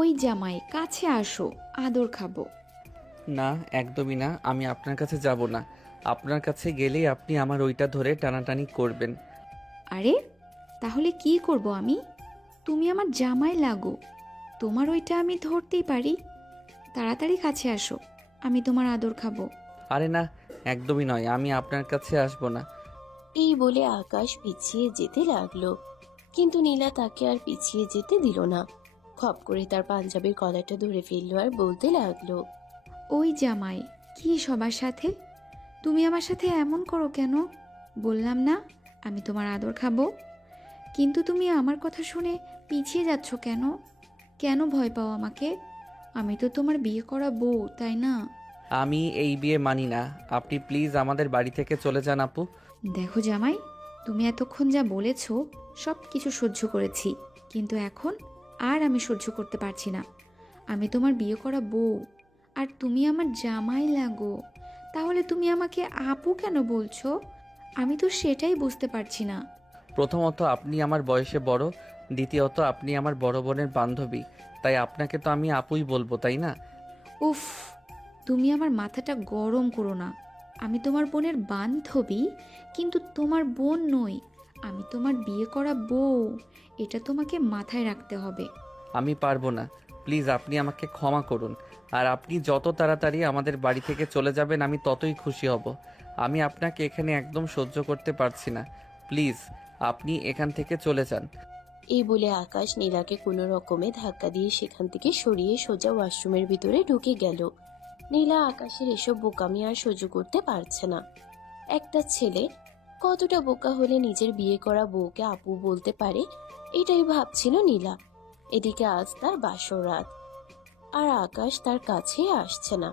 ওই জামাই, কাছে আসো, আদর খাবো। না, একদমই না। আমি আপনার কাছে যাব না। আপনার কাছে গেলেই আপনি আমার ওইটা ধরে টানাটানি করবেন। আরে, তাহলে কি করব আমি? তুমি আমার জামাই লাগো, তোমার ওইটা আমি ধরতেই পারি। তাড়াতাড়ি কাছে আসো, আমি তোমার আদর খাবো। আরে না, একদমই নয়। আমি আপনার কাছে আসবো না। এই বলে আকাশ পিছিয়ে যেতে লাগলো, কিন্তু নীলা তাকে আর পিছিয়ে যেতে দিল না। খপ করে তার পাঞ্জাবির কলারটা ধরে ফেললো আর বলতে লাগলো, ওই জামাই, কি সবার সাথে? তুমি আমার সাথে এমন করো কেন? বললাম না আমি তোমার আদর খাবো। কিন্তু তুমি আমার কথা শুনে পিছিয়ে যাচ্ছ কেন? কেন ভয় পাও আমাকে? আমি তো তোমার বিয়ে করা বউ, তাই না? আমি এই বিয়ে মানি না। আপনি প্লিজ আমাদের বাড়ি থেকে চলে যান আপু। দেখো জামাই, তুমি এতক্ষণ যা বলেছ সব কিছু সহ্য করেছি, কিন্তু এখন আর আমি সহ্য করতে পারছি না। আমি তোমার বিয়ে করা বউ, আর তুমি আমার জামাই লাগো। তাহলে তুমি আমাকে আপু কেন বলছো? আমি তো সেটাই বুঝতে পারছি না। প্রথমত আপনি আমার বয়সে বড়, দ্বিতীয়ত আপনি আমার বড় বোনের বান্ধবী, তাই আপনাকে তো আমি আপুই বলবো, তাই না? উফ, তুমি আমার মাথাটা গরম করো না। আমি তোমার বোনের বান্ধবী, কিন্তু তোমার বোন নই। আমি তোমার বিয়ে করা বউ, এটা তোমাকে মাথায় রাখতে হবে। আমি পারবো না। প্লিজ আপনি আমাকে ক্ষমা করুন। আর আপনি যত তাড়াতাড়ি আমাদের বাড়ি থেকে চলে যাবেন আমি ততই খুশি হব। আমি আপনাকে এখানে একদম সহ্য করতে পারছি না। প্লিজ আপনি এখান থেকে চলে যান। এই বলে আকাশ নীলাকে কোনো রকমে ধাক্কা দিয়ে সেখান থেকে সরিয়ে সোজা ওয়াশরুমের ভিতরে ঢুকে গেল। নীলা আকাশের এসব বোকামি আর সহ্য করতে পারছে না। একটা ছেলে কতটা বোকা হলে নিজের বিয়ে করা বউকে আপু বলতে পারে, এটাই ভাবছিল নীলা। এদিকে আজ তার বাসর রাত, আর আকাশ তার কাছে আসছে না,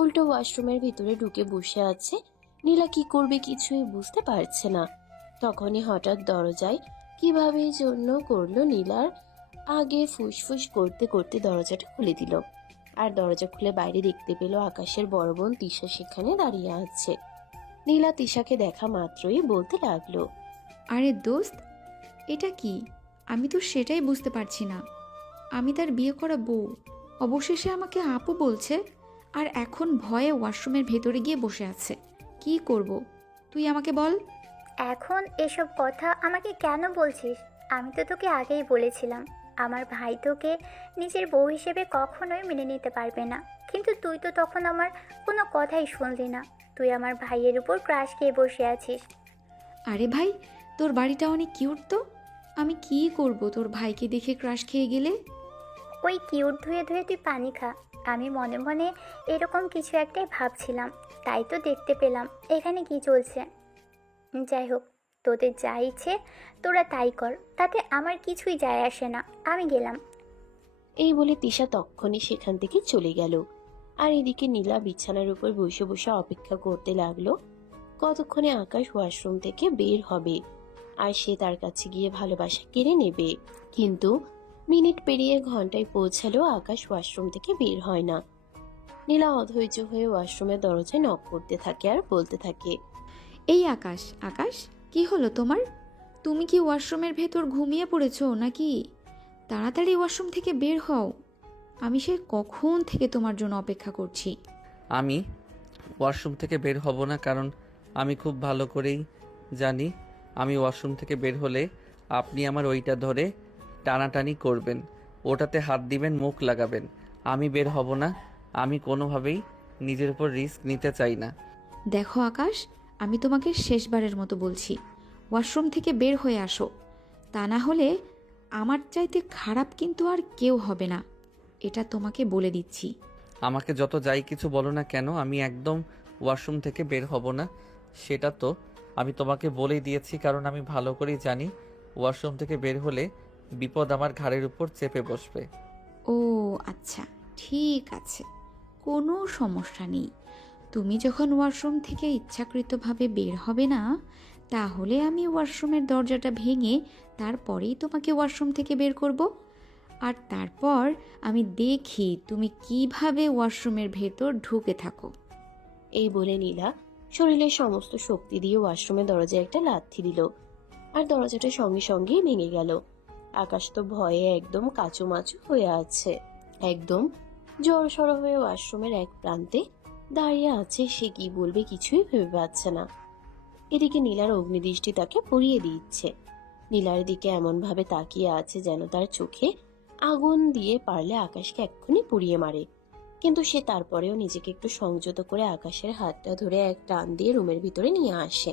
উল্টো ওয়াশরুমের ভিতরে ঢুকে বসে আছে। নীলা কি করবে কিছুই বুঝতে পারছে না। তখনই হঠাৎ দরজায় কিভাবে জন্য করলো নীলার আগে ফুসফুস করতে করতে দরজাটা খুলে দিল। আর দরজা খুলে বাইরে দেখতে পেল আকাশের বড় বোন তিশা সেখানে দাঁড়িয়ে আছে। নীলা তিশাকে দেখা মাত্রই বলতে লাগলো, আরে দোস্ত, এটা কি? আমি তো সেটাই বুঝতে পারছি না। আমি তার বিয়ে করা বউ, অবশেষে আমাকে আপু বলছে, আর এখন ভয়ে ওয়াশরুমের ভেতরে গিয়ে বসে আছে। কি করব? তুই আমাকে বল। এখন এসব কথা আমাকে কেন বলছিস? আমি তো তোকে আগেই বলেছিলাম আমার ভাই তোকে নিজের বউ হিসেবে কখনোই মেনে নিতে পারবে না। কিন্তু তুই তো তখন আমার কোনো কথাই শুনলি না। তুই আমার ভাইয়ের উপর ক্রাশ খেয়ে বসে আছিস। আরে ভাই, তোর বাড়িটা অনেক কিউট তো। আমি কি করব তোর ভাইকে দেখে ক্রাশ খেয়ে গেলে? ওই কিউট ধুয়ে ধুয়ে তুই পানি খা। আমি মনে মনে এরকম কিছু একটাই ভাবছিলাম, তাই তো দেখতে পেলাম এখানে কি চলছে। যাই হোক, তোদের যা ইচ্ছে তোরা তাই কর, তাতে আমার কিছুই যায় আসে না। আমি গেলাম। এই বলে তিশা তক্ষণি সেখান থেকে চলে গেল। আর এদিকে নীলা বিছানার উপর বসে বসে অপেক্ষা করতে লাগলো কতক্ষণে আকাশ ওয়াশরুম থেকে বের হবে আর সে তার কাছে গিয়ে ভালোবাসা কেড়ে নেবে। কিন্তু মিনিট পেরিয়ে ঘন্টায় পৌঁছালো, আকাশ ওয়াশরুম থেকে বের হয় না। নীলা অধৈর্য হয়ে ওয়াশরুমের দরজায় নক করতে থাকে আর বলতে থাকে, এই আকাশ, আকাশ, কি হলো তোমার? তুমি কি ওয়াশরুমের ভেতর ঘুমিয়ে পড়েছো নাকি? তাড়াতাড়ি ওয়াশরুম থেকে বের হও। আমি সে কখন থেকে তোমার জন্য অপেক্ষা করছি। আমি ওয়াশরুম থেকে বের হব না, কারণ আমি খুব ভালো করেই জানি আমি ওয়াশরুম থেকে বের হলে আপনি আমার ওইটা ধরে টানাটানি করবেন, ওটাতে হাত দিবেন, মুখ লাগাবেন। আমি বের হব না। আমি কোনোভাবেই নিজের উপর রিস্ক নিতে চাই না। দেখো আকাশ, আমি তোমাকে শেষবারের মতো বলছি, ওয়াশরুম থেকে বের হয়ে আসো। তা না হলে আমার চাইতে খারাপ কিন্তু আর কেউ হবে না, এটা তোমাকে বলে দিচ্ছি। আমাকে যত যাই কিছু বলো না কেন, আমি একদম ওয়াশরুম থেকে বের হব না। সেটা তো আমি তোমাকে বলেই দিয়েছি, কারণ আমি ভালো করেই জানি ওয়াশরুম থেকে বের হলে বিপদ আমার ঘাড়ের উপর চেপে বসবে। ও আচ্ছা, ঠিক আছে, কোনো সমস্যা নেই। তুমি যখন ওয়াশরুম থেকে ইচ্ছাকৃতভাবে বের হবে না, তাহলে আমি ওয়াশরুমের দরজাটা ভেঙে তারপরেই তোমাকে ওয়াশরুম থেকে বের করব। আর তারপর আমি দেখি তুমি কিভাবে ওয়াশরুমের ভেতর ঢুকে থাকো। এই বলে নীলা শরীরের সমস্ত শক্তি দিয়ে ওয়াশরুমের দরজায় একটা লাথি দিল আর দরজাটা সঙ্গে সঙ্গেই ভেঙে গেল। আকাশ তো ভয়ে একদম কাচুমাচু হয়ে আছে। একদম জড়সড় হয়ে ওয়াশরুমের এক প্রান্তে দাঁড়িয়ে আছে। সে কি বলবে কিছুই ভেবে পাচ্ছে না। এদিকে নীলার অগ্নিদৃষ্টি তাকে পুড়িয়ে দিচ্ছে। নীলার দিকে এমন ভাবে তাকিয়ে আছে যেন তার চোখে আগুন দিয়ে পারলে আকাশকে এক্ষুনি পুড়িয়ে মারে। কিন্তু সে তারপরেও নিজেকে একটু সংযত করে আকাশের হাতটা ধরে এক টান দিয়ে রুমের ভিতরে নিয়ে আসে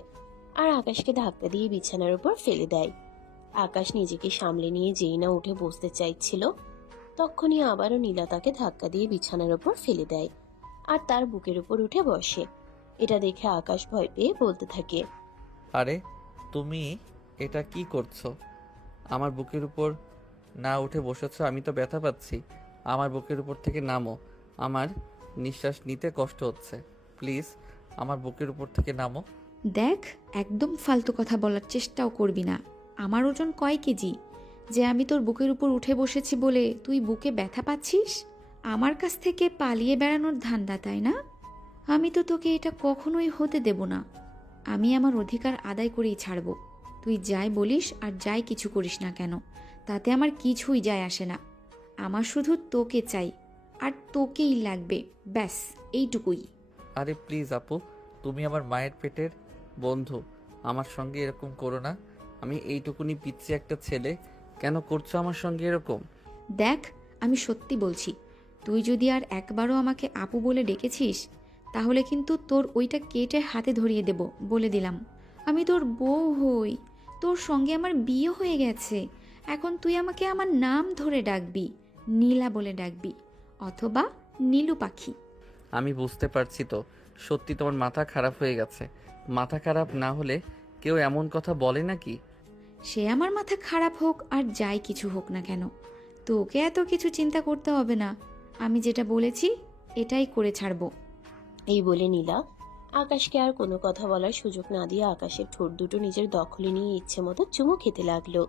আর আকাশকে ধাক্কা দিয়ে বিছানার উপর ফেলে দেয়। আকাশ নিজেকে সামলে নিয়ে যেই না উঠে বসতে চাইছিল, তখনই আবারও নীলা তাকে ধাক্কা দিয়ে বিছানার উপর ফেলে দেয় আর তার বুকের উপর উঠে বসে। এটা দেখে আকাশ ভয় পেয়ে বলতে থাকে, আরে তুমি এটা কি করছো? আমার বুকের উপর না উঠে বসেছো, আমি তো ব্যথা পাচ্ছি। আমার বুকের উপর থেকে নামো, আমার নিঃশ্বাস নিতে কষ্ট হচ্ছে। প্লিজ আমার বুকের উপর থেকে নামো। দেখ, একদম ফালতু কথা বলার চেষ্টাও করবি না। আমার ওজন কয় কেজি যে আমি তোর বুকের উপর উঠে বসেছি বলে তুই বুকে ব্যথা পাচ্ছিস? আমার কাছ থেকে পালিয়ে বেড়ানোর ধান্দা, তাই না? আমি তো তোকে এটা কখনোই হতে দেব না। আমি আমার অধিকার আদায় করেই ছাড়ব। তুই যাই বলিস আর যাই কিছু করিস না কেন, তাতে আমার কিছুই যায় আসে না। আমার শুধু তোকে চাই আর তোকেই লাগবে, ব্যাস এইটুকুই। আরে প্লিজ আপু, তুমি আমার মায়ের পেটের বন্ধু, আমার সঙ্গে এরকম করো না। আমি এইটুকুনি পিচ্ছি একটা ছেলে, কেন করছো আমার সঙ্গে এরকম? দেখ, আমি সত্যি বলছি, তুই যদি আর একবারও আমাকে আপু বলে ডেকেছিস তাহলে কিন্তু তোর ওইটা কেটে হাতে ধরিয়ে দেব, বলে দিলাম। আমি তোর বউ হই, তোর সঙ্গে আমার বিয়ে হয়ে গেছে। এখন তুই আমাকে আমার নাম ধরে ডাকবি, নীলা বলে ডাকবি, অথবা নীলু পাখি। আমি বুঝতে পারছি তো, সত্যি তোমার মাথা খারাপ হয়ে গেছে। মাথা খারাপ না হলে কেউ এমন কথা বলে নাকি? সে আমার মাথা খারাপ হোক আর যাই কিছু হোক না কেন, তোকে এত কিছু চিন্তা করতে হবে না। আমি যেটা বলেছি এটাই করে ছাড়বো। এই বলে নীলা আকাশকে আর কোনো কথা বলার সুযোগ না দিয়ে আকাশের ঠোঁট দুটো নিজের দখলে নিয়ে ইচ্ছে মতো চুমু খেতে লাগলো।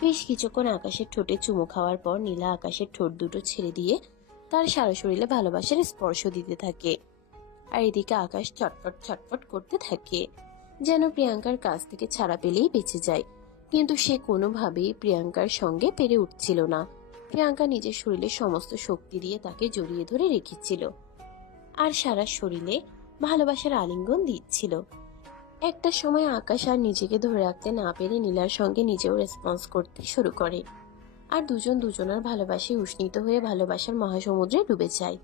বেশ কিছুক্ষণ আকাশের ঠোঁটে চুমু খাওয়ার পর নীলা আকাশের ঠোঁট দুটো ছেড়ে দিয়ে তার সারা শরীরে ভালোবাসার স্পর্শ দিতে থাকে। আর এদিকে আকাশ ছটফট ছটফট করতে থাকে, যেন প্রিয়াঙ্কার কাছ থেকে ছাড়া পেলেই বেঁচে যায়। কিন্তু সে কোনোভাবেই প্রিয়াঙ্কার সঙ্গে পেরে উঠছিল না। প্রিয়াঙ্কা নিজের শরীরে সমস্ত শক্তি দিয়ে তাকে জড়িয়ে ধরে রেখেছিল আর সারা শরীরে ভালোবাসার আলিঙ্গন দিচ্ছিল। একটা সময় আকাশ আর নিজেকে ধরে রাখতে না পেরে নীলার সঙ্গে নিজেও রেসপন্স করতে শুরু করে আর দুজন দুজনার ভালোবাসায় উষ্ণিত হয়ে ভালোবাসার মহাসমুদ্রে ডুবে যায়।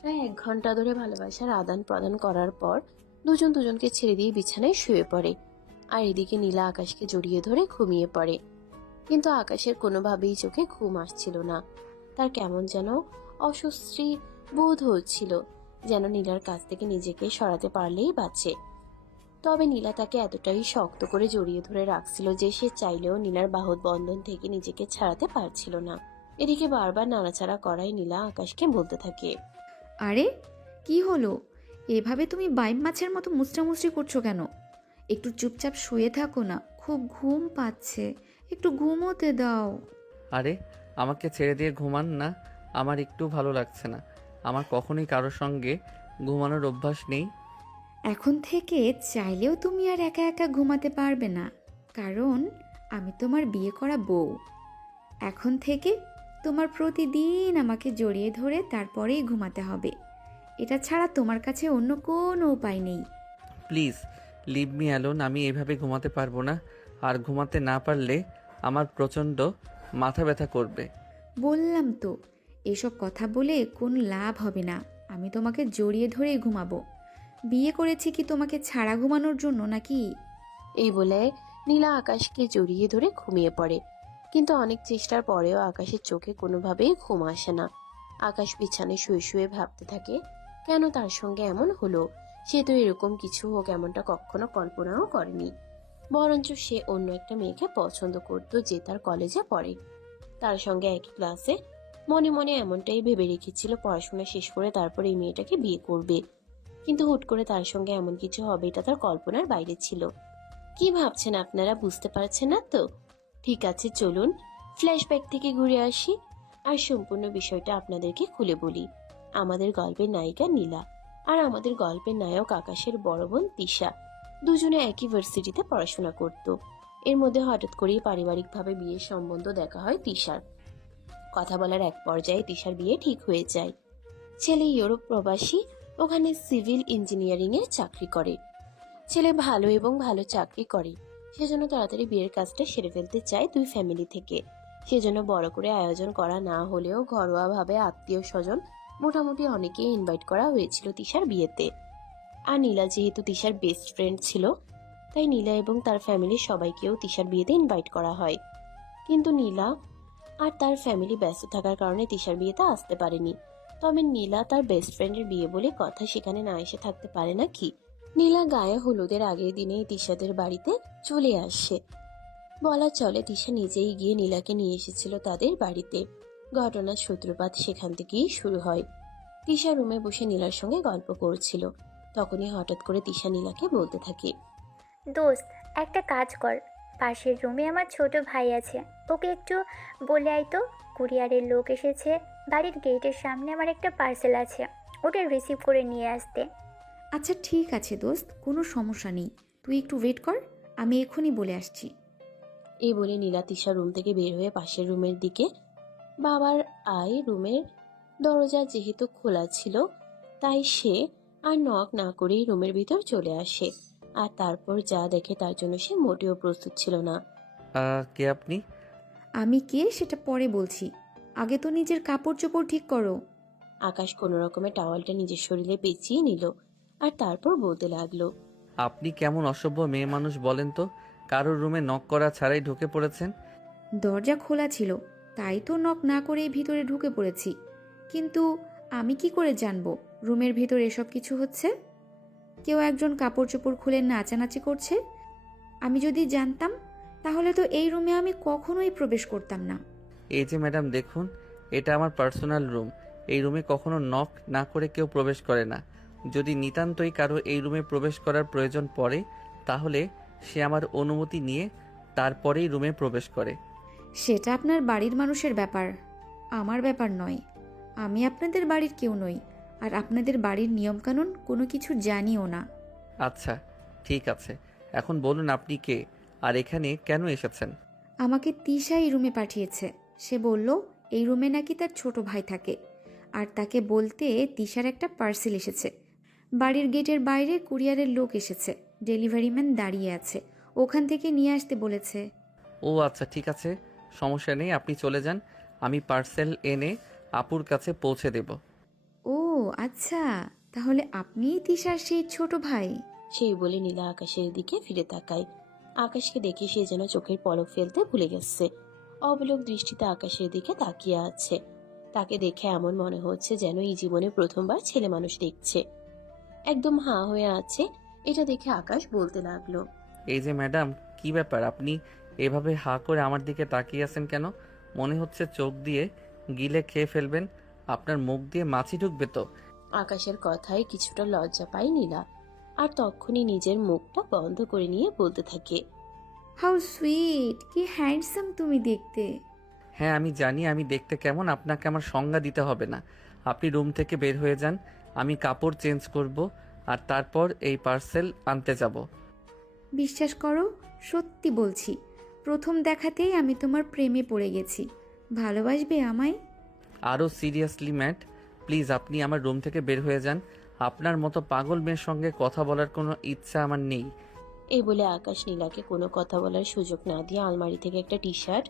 প্রায় 1 ঘন্টা ধরে ভালোবাসার আদান প্রদান করার পর দুজন দুজনকে ছেড়ে দিয়ে বিছানায় শুয়ে পড়ে আর এদিকে নীলা আকাশকে জড়িয়ে ধরে ঘুমিয়ে পড়ে। কিন্তু আকাশের কোনোভাবেই চোখে ঘুম আসছিল না। তার কেমন যেন অস্বস্তি বোধ হচ্ছিল, যেন নীলার কাছ থেকে নিজেকে সরাতে পারলেই বাঁচে। তবে নীলা তাকে এতটাই শক্ত করে জড়িয়ে ধরে রাখছিল যে সে চাইলেও নীলার বাহুর বন্ধন থেকে নিজেকে ছাড়াতে পারছিল না। এদিকে বারবার নাড়াচাড়া করায় নীলা আকাশকে বলতে থাকে, আরে কি হলো? এভাবে তুমি বাইম মাছের মতো মুচড়ামুচড়ি করছো কেন? একটু চুপচাপ শুয়ে থাকো না, খুব ঘুম পাচ্ছে, একটু ঘুমোতে দাও। আরে আমাকে ছেড়ে দিয়ে ঘুমান না, আমার একটু ভালো লাগছে না। আমার কখনোই কারোর সঙ্গে ঘুমানোর অভ্যাস নেই। এখন থেকে চাইলেও তুমি আর একা একা ঘুমাতে পারবে না, কারণ আমি তোমার বিয়ে করা বউ। এখন থেকে তোমার প্রতিদিন আমাকে জড়িয়ে ধরে তারপরেই ঘুমাতে হবে। এটা ছাড়া তোমার কাছে অন্য কোনো উপায় নেই। প্লিজ লিভ মি অ্যালোন, আমি এভাবে ঘুমাতে পারবো না। আর ঘুমাতে না পারলে আমার প্রচণ্ড মাথা ব্যথা করবে। বললাম তো, এসব কথা বলে কোনো লাভ হবে না। আমি তোমাকে জড়িয়ে ধরেই ঘুমাবো। বিয়ে করেছি কি তোমাকে ছাড়া ঘুমানোর জন্য নাকি? এই বলে নীলা আকাশকে জড়িয়ে ধরে ঘুমিয়ে পড়ে। কিন্তু অনেক চেষ্টার পরেও আকাশের চোখে কোনোভাবেই ঘুম আসে না। আকাশ বিছানায় শুয়ে শুয়ে ভাবতে থাকে, কেন তার সঙ্গে এমন হলো? সে তো এরকম কিছু হোক এমনটা কখনো কল্পনাও করেনি। বরঞ্চ সে অন্য একটা মেয়েকে পছন্দ করত যে তার কলেজে পড়ে, তার সঙ্গে একই ক্লাসে। মনে মনে এমনটাই ভেবে রেখেছিল পড়াশোনা শেষ করে তারপর এই মেয়েটাকে বিয়ে করবে। কিন্তু হুট করে তার সঙ্গে এমন কিছু হবে এটা তার কল্পনার বাইরে ছিল। কি ভাবছেন আপনারা, বুঝতে পারছেন না তো? ঠিক আছে, চলুন ফ্ল্যাশব্যাক থেকে ঘুরে আসি আর সম্পূর্ণ বিষয়টা আপনাদেরকে খুলে বলি। আমাদের গল্পের নায়িকা নীলা আর আমাদের গল্পের নায়ক আকাশের বড় বোন তিশা দুজনে একই ভার্সিটিতে পড়াশোনা করত। এর মধ্যে হঠাৎ করেই পারিবারিকভাবে বিয়ের সম্বন্ধ দেখা হয় তিশার। কথা বলার এক পর্যায়ে তিশার বিয়ে ঠিক হয়ে যায়। ছেলে ইউরোপ প্রবাসী, ওখানে সিভিল ইঞ্জিনিয়ারিং এর চাকরি করে। ছেলে ভালো এবং ভালো চাকরি করে, সেজন্য তাড়াতাড়ি বিয়ের কাজটা সেরে ফেলতে চায় দুই ফ্যামিলি থেকে। সেজন্য বড় করে আয়োজন করা না হলেও ঘরোয়াভাবে আত্মীয় স্বজন মোটামুটি অনেকেই ইনভাইট করা হয়েছিল তিশার বিয়েতে। আর নীলা যেহেতু তিশার বেস্ট ফ্রেন্ড ছিল, তাই নীলা এবং তার ফ্যামিলির সবাইকেও তিশার বিয়েতে ইনভাইট করা হয়। কিন্তু নীলা আর তার ফ্যামিলি ব্যস্ত থাকার কারণে তিশার বিয়েতে আসতে পারেনি। তবে নীলা তার বেস্ট ফ্রেন্ডের বিয়ে বলে কথা, সেখানে না এসে থাকতে পারে না কি? নীলা গায়ে হলুদের আগের দিনেই তিশাদের বাড়িতে চলে আসে। বলা চলে তিশা নিজেই গিয়ে নীলাকে নিয়ে এসেছিল তাদের বাড়িতে। ঘটনার সূত্রপাত সেখান থেকেই শুরু হয়। তিশা রুমে বসে নীলার সঙ্গে গল্প করছিল, তখনই হঠাৎ করে তিশা নীলাকে বলতে থাকে, দোস্ত, একটা কাজ কর, পাশের রুমে আমার ছোট ভাই আছে, ওকে একটু বলে আয় তো। কুরিয়ারের লোক এসেছে, বাড়ির গেটের সামনে আমার একটা পার্সেল আছে, ওটা রিসিভ করে নিয়ে আসতে। আচ্ছা ঠিক আছে দোস্ত, কোনো সমস্যা নেই, তুই একটু ওয়েট কর, আমি এখনই বলে আসছি। এই বলে নীলা তিশা রুম থেকে বের হয়ে পাশের রুমের দিকে। বাবার রুমের দরজা যেহেতু খোলা ছিল, তাই সে আর নক না করেই রুমের ভিতর চলে আসে। আর তারপর যা দেখে তার জন্য সে মোটেও প্রস্তুত ছিল না। কে আপনি? আমি কে সেটা পরে বলছি, আগে তো নিজের কাপড় চোপড় ঠিক করো। আকাশ কোনো রকমে টাওয়ালটা নিজের শরীরে পেঁচিয়ে নিল, আর তারপর বলতে লাগলো, আপনি কেমন অসভ্য মেয়ে মানুষ বলেন তো? কারোর রুমে নক করা ছাড়াই ঢুকে পড়েছেন। দরজা খোলা ছিল, তাই তো নক না করেই ভিতরে ঢুকে পড়েছি। কিন্তু আমি কি করে জানবো রুমের ভিতর এসব কিছু হচ্ছে? কেউ একজন কাপড় চোপড় খুলে নাচানাচি করছে। আমি যদি জানতাম তাহলে তো এই রুমে আমি কখনোই প্রবেশ করতাম না। এই যে ম্যাডাম দেখুন, এটা আমার পার্সোনাল রুম। এই রুমে কখনো নক না করে কেউ প্রবেশ করে না। যদি নিতান্তই কারো এই রুমে প্রবেশ করার প্রয়োজন পড়ে, তাহলে সে আমার অনুমতি নিয়ে তারপরেই রুমে প্রবেশ করে। সেটা আপনার বাড়ির মানুষের ব্যাপার, আমার ব্যাপার নয়। আমি আপনাদের বাড়ির কেউ নই, আর আপনাদের বাড়ির নিয়মকানুন কোনো কিছু জানিও না। আচ্ছা ঠিক আছে, এখন বলুন আপনি কে, আর এখানে কেন এসেছেন? আমাকে তিশা এই রুমে পাঠিয়েছে। সে বলল এই রুমে নাকি তার ছোট ভাই থাকে, আর তাকে বলতে তিশার একটা পার্সেল এসেছে। বাড়ির গেটের বাইরে কুরিয়ারের লোক এসেছে, ডেলিভারি ম্যান দাঁড়িয়ে আছে, ওখান থেকে নিয়ে আসতে বলেছে। ও আচ্ছা ঠিক আছে, সমস্যা নেই, আপনি চলে যান। আমি পার্সেল এনে আপুর কাছে পৌঁছে দেব। ও আচ্ছা, তাহলে আপনিই তিশার সেই ছোট ভাই? সেই বলে নীলা আকাশের দিকে ফিরে তাকায়। আকাশকে দেখে সে যেন চোখের পলক ফেলতে ভুলে গেছে। অবলোক দৃষ্টিতে আকাশের দিকে তাকিয়ে আছে। তাকে দেখে এমন মনে হচ্ছে যেন এই জীবনে প্রথমবার ছেলে মানুষ দেখছে। একদম হাঁ হয়ে আছে। এটা দেখে আকাশ বলতে লাগলো, এই যে ম্যাডাম, কি ব্যাপার, আপনি এভাবে হা করে আমার দিকে তাকিয়ে আছেন কেন? মনে হচ্ছে চোখ দিয়ে গিলে খেয়ে ফেলবেন। আপনার মুখ দিয়ে মাছি ঢুকবে তো? আকাশের কথায় কিছুটা লজ্জা পায় নীলা, আর তখনই নিজের মুখটা বন্ধ করে নিয়ে বলতে থাকে, হাউ সুইট, কি হ্যান্ডসাম তুমি দেখতে। হ্যাঁ আমি জানি আমি দেখতে কেমন, আপনাকে আমার সংজ্ঞা দিতে হবে না। আপনি রুম থেকে বের হয়ে যান, আমি কাপড় চেঞ্জ করব, আর তারপর এই পার্সেল আনতে যাব। বিশ্বাস করো, সত্যি বলছি, প্রথম দেখাতেই আমি তোমার প্রেমে পড়ে গেছি। ভালোবাসবে আমায়? আরও সিরিয়াসলি ম্যাট, প্লিজ আপনি আমার রুম থেকে বের হয়ে যান। আপনার মতো পাগল মেয়ের সঙ্গে কথা বলার কোনো ইচ্ছা আমার নেই। এই বলে আকাশ নীলাকে কোনো কথা বলার সুযোগ না দিয়ে আলমারি থেকে একটা টি শার্ট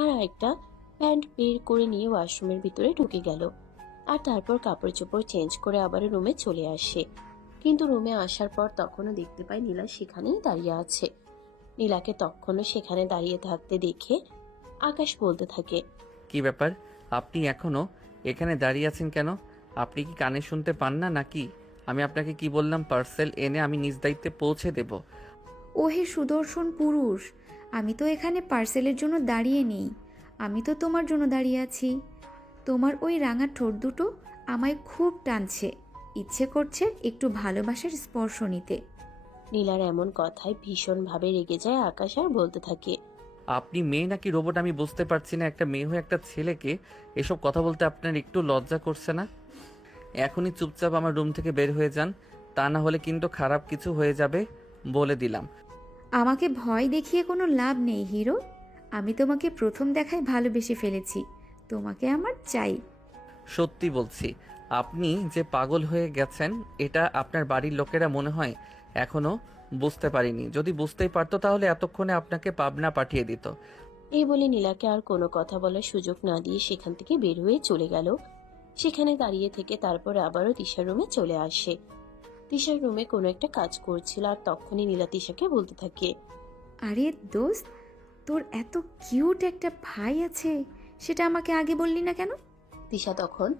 আর একটা প্যান্ট বের করে নিয়ে ওয়াশরুমের ভিতরে ঢুকে গেল। আর তারপর কাপড় চোপড় চেঞ্জ করে আবার রুমে চলে আসে। কিন্তু রুমে আসার পর তখনও দেখতে পায় নীলা সেখানেই দাঁড়িয়ে আছে। নীলাকে তখনও সেখানে দাঁড়িয়ে থাকতে দেখে আকাশ বলতে থাকে, কি ব্যাপার, আপনি এখনো এখানে দাঁড়িয়ে আছেন কেন? আপনি কি কানে শুনতে পান না নাকি? আমি আপনাকে কি বললাম, পার্সেল এনে আমি নিজ দায়িত্বে পৌঁছে দেব। ওহে সুদর্শন পুরুষ, আমি তো এখানে পার্সেলের জন্য দাঁড়িয়ে নেই, আমি তো তোমার জন্য দাঁড়িয়ে আছি। তোমার ওই রাঙা ঠোঁট দুটো আমায় খুব টানছে, ইচ্ছে করছে একটু ভালোবাসার স্পর্শ নিতে। নীলার এমন কথায় ভীষণভাবে রেগে যায় আকাশ আর বলতে থাকে, আপনি মেয়ে নাকি রোবট আমি বুঝতে পারছি না। একটা মেয়ে হয়ে একটা ছেলেকে এসব কথা বলতে আপনার একটু লজ্জা করছে না? এখনই চুপচাপ আমার রুম থেকে বের হয়ে যান, তা না হলে কিন্তু খারাপ কিছু হয়ে যাবে বলে দিলাম। আমাকে ভয় দেখিয়ে কোনো লাভ নেই হিরো, আমি তোমাকে প্রথম দেখায় ভালোবেসে ফেলেছি, তোমাকে আমার চাই। সত্যি বলছি, আপনি যে পাগল হয়ে গেছেন এটা আপনার বাড়ির লোকেরা মনে হয় এখনো বুঝতে পারেনি। যদি বুঝতেই পারতো তাহলে এতক্ষণে আপনাকে পাবনা পাঠিয়ে দিত। এই বলে নীলাকে আর কোনো কথা বলার সুযোগ না দিয়ে সেখান থেকে বের হয়ে চলে গেল। সেখানে দাঁড়িয়ে থেকে তারপর আবারও তিশার রুমে চলে আসে। তিশার রুমে কোনো একটা কাজ করছিল আর তখনই নীলা তিশাকে বলতে থাকে, আরে দোস্ত, তোর এত কিউট একটা ভাই আছে, সেটা আমাকে আগে বললি না কেন? তিশা তখন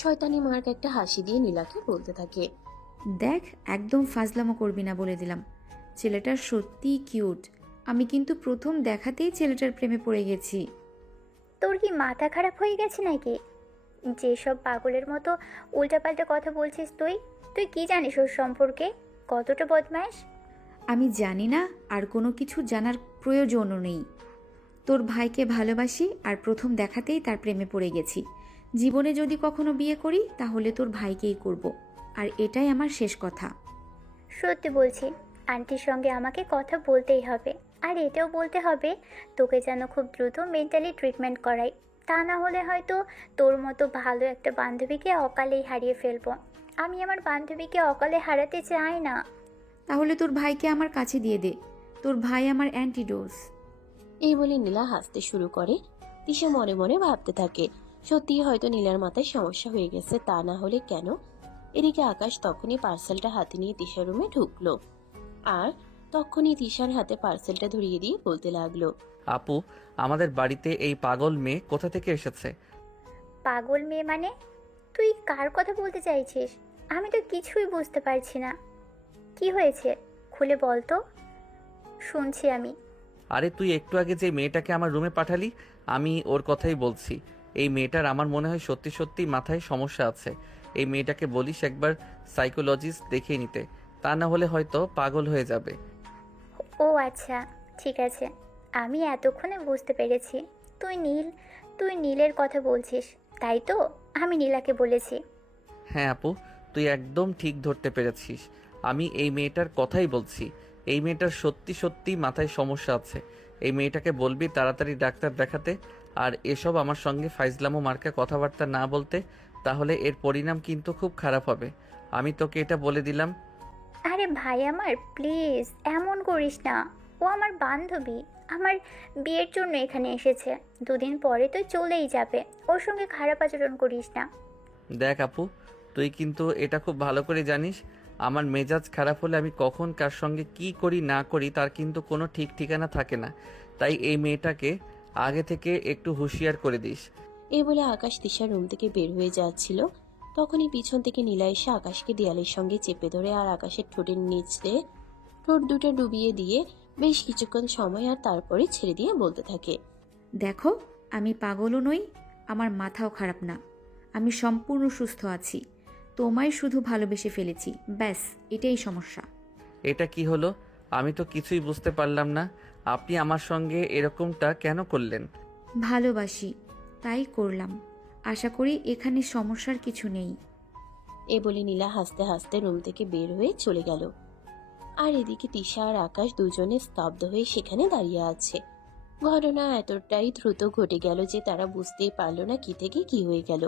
শয়তানি মার্ক একটা হাসি দিয়ে নীলাকে বলতে থাকে, দেখ, একদম ফাজলামো করবি না বলে দিলাম। ছেলেটা সত্যিই কিউট। আমি কিন্তু প্রথম দেখাতেই ছেলেটার প্রেমে পড়ে গেছি। তোর কি মাথা খারাপ হয়ে গেছে নাকি? যেসব পাগলের মতো উল্টাপাল্টা কথা বলছিস তুই, তুই কি জানিস ওর সম্পর্কে? কতটা বদমাইশ! আমি জানি না, আর কোনো কিছু জানার প্রয়োজনও নেই। তোর ভাইকে ভালোবাসি আর প্রথম দেখাতেই তার প্রেমে পড়ে গেছি। জীবনে যদি কখনো বিয়ে করি তাহলে তোর ভাইকেই করব, আর এটাই আমার শেষ কথা। সত্যি বলছি, আন্টির সঙ্গে আমাকে কথা বলতেই হবে। আর এটাও বলতে হবে তোকে যেন খুব দ্রুত মেন্টালি ট্রিটমেন্ট করাই। তা না হলে হয়তো তোর মতো ভালো একটা বান্ধবীকে অকালেই হারিয়ে ফেলবো। আমি আমার বান্ধবীকে অকালে হারাতে চাই না। তাহলে তোর ভাইকে আমার কাছে দিয়ে দে, তোর ভাই আমার অ্যান্টিডোজ। এই বলে নীলা হাসতে শুরু করে। তিশা মনে মনে ভাবতে থাকে, সত্যি হয়তো নীলার মাথায় সমস্যা হয়ে গেছে, তা না হলে কেন। এদিকে আকাশ তখনই পার্সেলটা হাতে নিয়ে তিশার রুমে ঢুকলো আর তখনই তিশার হাতে পার্সেলটা ধরিয়ে দিয়ে বলতে লাগলো, আপু, আমাদের বাড়িতে এই পাগল মেয়ে কোথা থেকে এসেছে? পাগল মেয়ে মানে? তুই কার কথা বলতে চাইছিস? আমি তো কিছুই বুঝতে পারছি না। কি হয়েছে খুলে বল তো, শুনছি আমি। আরে তুই একটু আগে যে মেয়েটাকে আমার রুমে পাঠালি, আমি ওর কথাই বলছি। এই মেয়েটার আমার মনে হয় সত্যি সত্যি মাথায় সমস্যা আছে। এই মেয়েটাকে বলিস একবার সাইকোলজিস্ট দেখিয়ে নিতে, তা না হলে হয়তো পাগল হয়ে যাবে। ও আচ্ছা, ঠিক আছে। আমি এতক্ষণে বুঝতে পেরেছি তুই নীলের কথা বলছিস, তাই তো? আমি নীলাকে বলেছি। হ্যাঁ আপু, তুই একদম ঠিক ধরতে পেরেছিস। আমি এই মেয়েটার কথাই বলছি। এই মেয়েটার সত্যি সত্যি মাথায় সমস্যা আছে। এই মেয়েটাকে বলবি তাড়াতাড়ি ডাক্তার দেখাতে, আর এসব আমার সঙ্গে ফাইজলামো মার্কা কথাবার্তা না বলতে, তাহলে এর পরিণাম কিন্তু খুব খারাপ হবে। আমি তোকে এটা বলে দিলাম। আরে ভাই আমার, প্লিজ এমন করিস না। ও আমার বান্ধবী, আমার বিয়ের জন্য এখানে এসেছে। দুদিন পরে তো চলেই যাবে। ওর সঙ্গে খারাপ আচরণ করিস না। দেখ আপু, তুই কিন্তু এটা খুব ভালো করে জানিস, আমার মেজাজ খারাপ হলে আমি কখন কার সঙ্গে কি করি না করি তার কিন্তু কোনো ঠিক ঠিকানা থাকে না। তাই এই মেয়েটাকে আগে থেকে একটু হুঁশিয়ার করে দিস। এই বলে আকাশ তিশার রুম থেকে বের হয়ে যাচ্ছিল। তখনই পিছন থেকে নীলা এসে আকাশকে দেয়ালের সঙ্গে চেপে ধরে আর আকাশের ঠোঁটের নিচে ঠোঁট দুটো ডুবিয়ে দিয়ে বেশ কিছুক্ষণ সময় আর তারপরে ছেড়ে দিয়ে বলতে থাকে, দেখো, আমি পাগলও নই, আমার মাথাও খারাপ না। আমি সম্পূর্ণ সুস্থ আছি। তোমায় শুধু ভালোবেসে ফেলেছি, ব্যাস, এটাই সমস্যা। এটা কি হলো? আমি তো কিছুই বুঝতে পারলাম না। আপনি আমার সঙ্গে এরকমটা কেন করলেন? ভালোবাসি, তাই করলাম। আশা করি এখানে সমস্যার কিছু নেই। এ বলে নীলা হাসতে হাসতে রুম থেকে বের হয়ে চলে গেল। আর এদিকে তিশা আর আকাশ দুজনে স্তব্ধ হয়ে সেখানে দাঁড়িয়ে আছে। ঘটনা এতটাই দ্রুত ঘটে গেল যে তারা বুঝতেই পারলো না কি থেকে কি হয়ে গেল।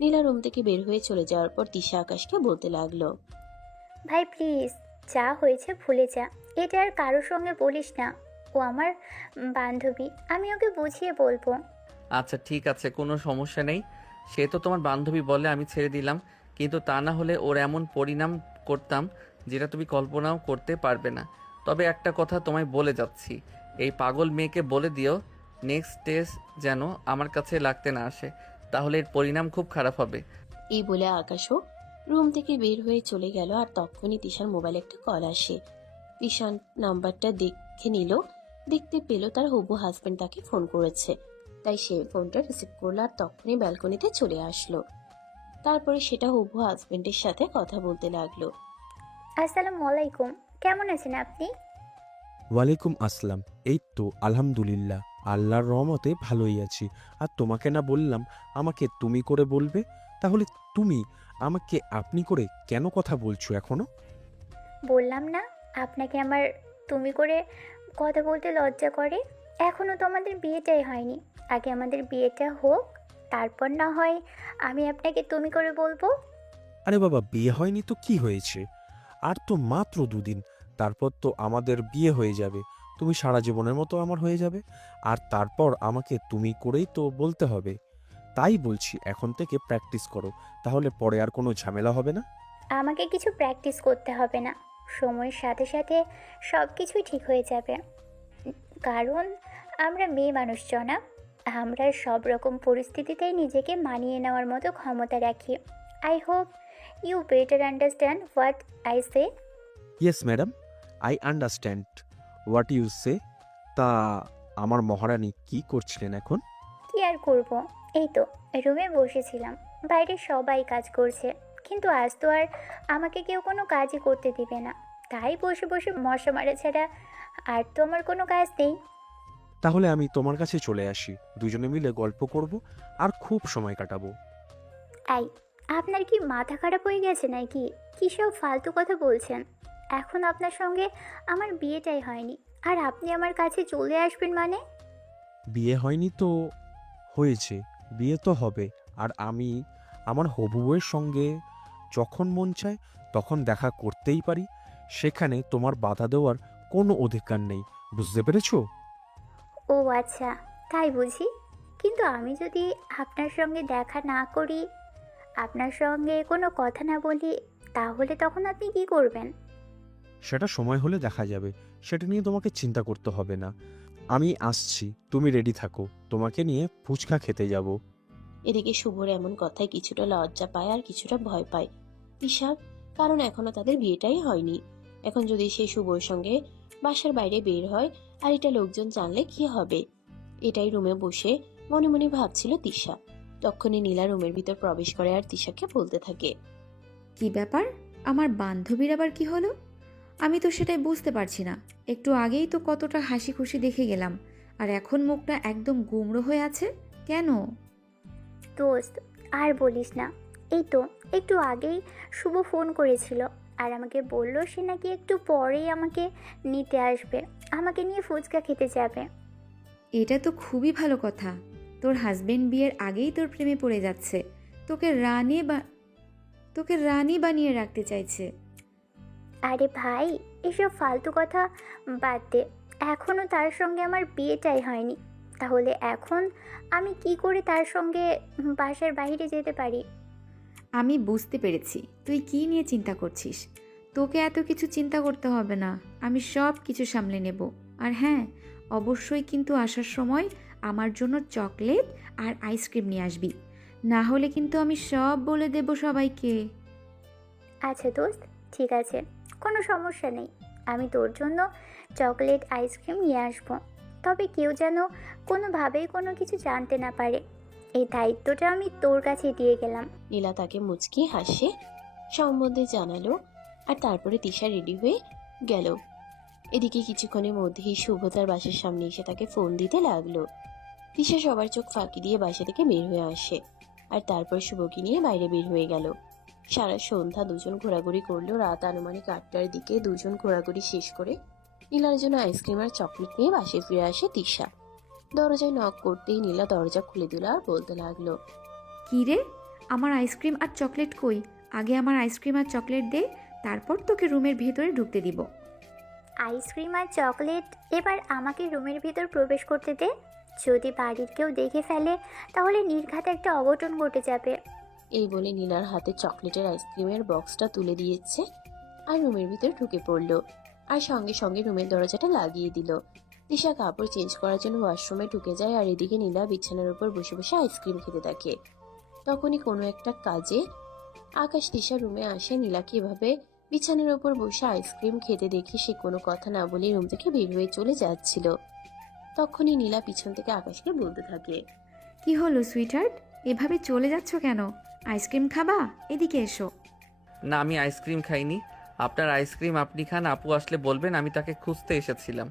নীলা রুম থেকে বের হয়ে চলে যাওয়ার পর তিশা আকাশকে বলতে লাগলো, ভাই প্লিজ, যা হয়েছে ভুলে যা। এটা আর কারোর সঙ্গে বলিস না। ও আমার বান্ধবী, আমি ওকে বুঝিয়ে বলবো। আচ্ছা ঠিক আছে, কোনো সমস্যা নেই। সে তো তোমার বান্ধবী বলে আমি ছেড়ে দিলাম, কিন্তু তা না হলে ওর এমন পরিণাম করতাম যেটা তুমি কল্পনাও করতে পারবে না। তবে একটা কথা তোমায় বলে যাচ্ছি, এই পাগল মেয়েকে বলে দিও নেক্সট স্টেজ যেন আমার কাছে লাগতে না আসে, তাহলে এর পরিণাম খুব খারাপ হবে। এই বলে আকাশও রুম থেকে বের হয়ে চলে গেল। আর তখনই তিশার মোবাইলে একটা কল আসে। তিশার নাম্বারটা দেখে নিল, দেখতে পেল তার হবু হাজবেন্ড তাকে ফোন করেছে। তাই সে ফোনটা রিসিভ করলো আর তখনই ব্যালকনিতে চলে আসলো। তারপরে সেটা হবু হাজবেন্ডের সাথে কথা বলতে লাগলো। আসসালামু আলাইকুম, কেমন আছেন আপনি? ওয়ালাইকুম আসসালাম। এই তো আলহামদুলিল্লাহ, আল্লাহর রহমতে ভালোই আছি। আর তোমাকে না বললাম আমাকে তুমি করে বলবে? তাহলে তুমি আমাকে আপনি করে কেন কথা বলছো এখনো? বললাম না আপনাকে আমার তুমি করে কথা বলতে লজ্জা করে। এখনও তো আমাদের বিয়েটাই হয়নি। আগে আমাদের বিয়েটা হোক, তারপর না হয় আমি আপনাকে তুমি করে বলবো। আরে বাবা, বিয়ে হয়নি তো কি হয়েছে? আর তো মাত্র 2 দিন, তারপর তো আমাদের বিয়ে হয়ে যাবে। তুমি সারা জীবনের মতো আমার হয়ে যাবে। আর তারপর আমাকে তুমি করেই তো বলতে হবে। তাই বলছি, এখন থেকে প্র্যাকটিস করো, তাহলে পরে আর কোনো ঝামেলা হবে না। আমাকে কিছু প্র্যাকটিস করতে হবে না, সময়ের সাথে সাথে সব কিছুই ঠিক হয়ে যাবে। কারণ আমরা মেয়ে মানুষ জনাব, আমরা সব রকম পরিস্থিতিতেই নিজেকে মানিয়ে নেওয়ার মতো ক্ষমতা রাখি। I hope you better understand what I say. Yes madam, I understand what you say. তা আমার মহারানী কি করছিলেন এখন? কি আর করব, এই তো রুমে বসেছিলাম। বাইরে সবাই কাজ করছে, কিন্তু আজ তো আর আমাকে কেউ কোনো কাজই করতে দিবে না। তাই বসে বসে মশা মারা ছাড়া আর তো আমার কোনো কাজ নেই। তাহলে আমি তোমার কাছে চলে আসি, দুজনে মিলে গল্প করব আর খুব সময় কাটাবো। এই, আপনার কি মাথা খারাপ হয়ে গেছে নাকি? কী সব ফালতু কথা বলছেন? এখন আপনার সঙ্গে আমার বিয়েটাই হয়নি, আর আপনি আমার কাছে চলে আসবেন মানে? বিয়ে হয়নি তো হয়েছে, বিয়ে তো হবে। আর আমি আমার হবু বউয়ের সঙ্গে যখন মন চায় তখন দেখা করতেই পারি। সেখানে তোমার বাধা দেওয়ার কোনো অধিকার নেই, বুঝতে পেরেছো? ও আচ্ছা, তাই বুঝি। কিন্তু আমি যদি আপনার সঙ্গে দেখা না করি, আপনার সঙ্গে কোনো কথা না বলি, তাহলে তখন আপনি কি করবেন? সেটা সময় হলে দেখা যাবে, সেটা নিয়ে তোমাকে চিন্তা করতে হবে না। আমি আসছি, তুমি রেডি থাকো, তোমাকে নিয়ে ফুচকা খেতে যাব। এদিকে শুভর এমন কথায় কিছুটা লজ্জা পায় আর কিছুটা ভয় পায় তিশা, কারণ এখনো তাদের বিয়েটাই হয়নি। এখন যদি সে শুভর সঙ্গে বাসার বাইরে বের হয় আর এটা লোকজন জানলে কি হবে, এটাই রুমে বসে মনে মনে ভাবছিল তিশা। তখনই নীলা রুমের ভিতর প্রবেশ করে আর তিশাকে বলতে থাকে, কি ব্যাপার? আমার বান্ধবীর আবার কি হলো? আমি তো সেটাই বুঝতে পারছি না। একটু আগেই তো কতটা হাসি খুশি দেখে গেলাম, আর এখন মুখটা একদম গুমড়ো হয়ে আছে কেন? দোস্ত, আর বলিস না। এই তো একটু আগেই শুভ ফোন করেছিল, আর আমাকে বলল সে নাকি একটু পরেই আমাকে নিতে আসবে, আমাকে নিয়ে ফুচকা খেতে যাবে। এটা তো খুবই ভালো কথা। তোর হাজবেন্ড বিয়ের আগেই তোর প্রেমে পড়ে যাচ্ছে, তোকে রানী বানিয়ে রাখতে চাইছে। আরে ভাই, এসব ফালতু কথা বাদ দে। এখনও তার সঙ্গে আমার বিয়েটাই হয়নি, তাহলে এখন আমি কি করে তার সঙ্গে বাসার বাইরে যেতে পারি? আমি বুঝতে পেরেছি তুই কি নিয়ে চিন্তা করছিস। তোকে এত কিছু চিন্তা করতে হবে না, আমি সব কিছু সামলে নেব। আর হ্যাঁ, অবশ্যই কিন্তু আসার সময় আমার জন্য চকলেট আর আইসক্রিম নিয়ে আসবি, না হলে কিন্তু আমি সব বলে দেব সবাইকে। আচ্ছা দোস্ত, ঠিক আছে, কোনো সমস্যা নেই। আমি তোর জন্য চকলেট আইসক্রিম নিয়ে আসবো, তবে কেউ যেন কোনোভাবেই কোনো কিছু জানতে না পারে। এই দায়িত্বটা আমি তোর কাছে দিয়ে গেলাম। নীলা তাকে মুচকি হাসে সম্বন্ধে জানালো আর তারপরে তিশা রেডি হয়ে গেল। এদিকে কিছুক্ষণের মধ্যেই শুভ তার বাসার সামনে এসে তাকে ফোন দিতে লাগলো। তিশা সবার চোখ ফাঁকি দিয়ে বাসা থেকে বের হয়ে আসে আর তারপর শুভকে নিয়ে বাইরে বের হয়ে গেল। সারা সন্ধ্যা দুজন ঘোরাঘুরি করলো। রাত আনুমানিক 8টার দিকে দুজন ঘোরাঘুরি শেষ করে নীলার জন্য আইসক্রিম আর চকলেট নিয়ে বাসায় ফিরে আসে তিশা। দরজায় নক করতেই নীলা দরজা খুলে দিল আর বলতে লাগলো, কী রে, আমার আইসক্রিম আর চকলেট কই? আগে আমার আইসক্রিম আর চকলেট দে, তারপর তোকে রুমের ভেতরে ঢুকতে দিব। আইসক্রিম আর চকলেট এবার আমাকে রুমের ভিতর প্রবেশ করতে দে। যদি বাড়ির কেউ দেখে ফেলে, তাহলে নির্ঘাত একটা অঘটন ঘটে যাবে। এই বলে নীলার হাতে চকলেটের আইসক্রিমের বক্সটা তুলে দিয়েছে আর রুমের ভিতর ঢুকে পড়লো আর সঙ্গে সঙ্গে রুমের দরজাটা লাগিয়ে দিল। তিশা কাপড় চেঞ্জ করার জন্য ওয়াশরুমে ঢুকে যায় আর এদিকে নীলা বিছানার উপর বসে বসে আইসক্রিম খেতে থাকে। তখনই কোনো একটা কাজে আকাশ তিশা রুমে আসে। নীলাকে এভাবে বিছানার উপর বসে আইসক্রিম খেতে দেখে সে কোনো কথা না বলে রুম থেকে বের হয়ে চলে যাচ্ছিল। তখনই নীলা পিছন থেকে আকাশকে বলতে থাকে, কি হলো সুইটহার্ট, এভাবে চলে যাচ্ছ কেন? আইসক্রিম খাবা? এদিকে এসো। না, আমি আইসক্রিম খাইনি। আপনার আইসক্রিম আপনি খান, আপু আসলে বলবেন আমি তাকে খুঁজতে এসেছিলাম।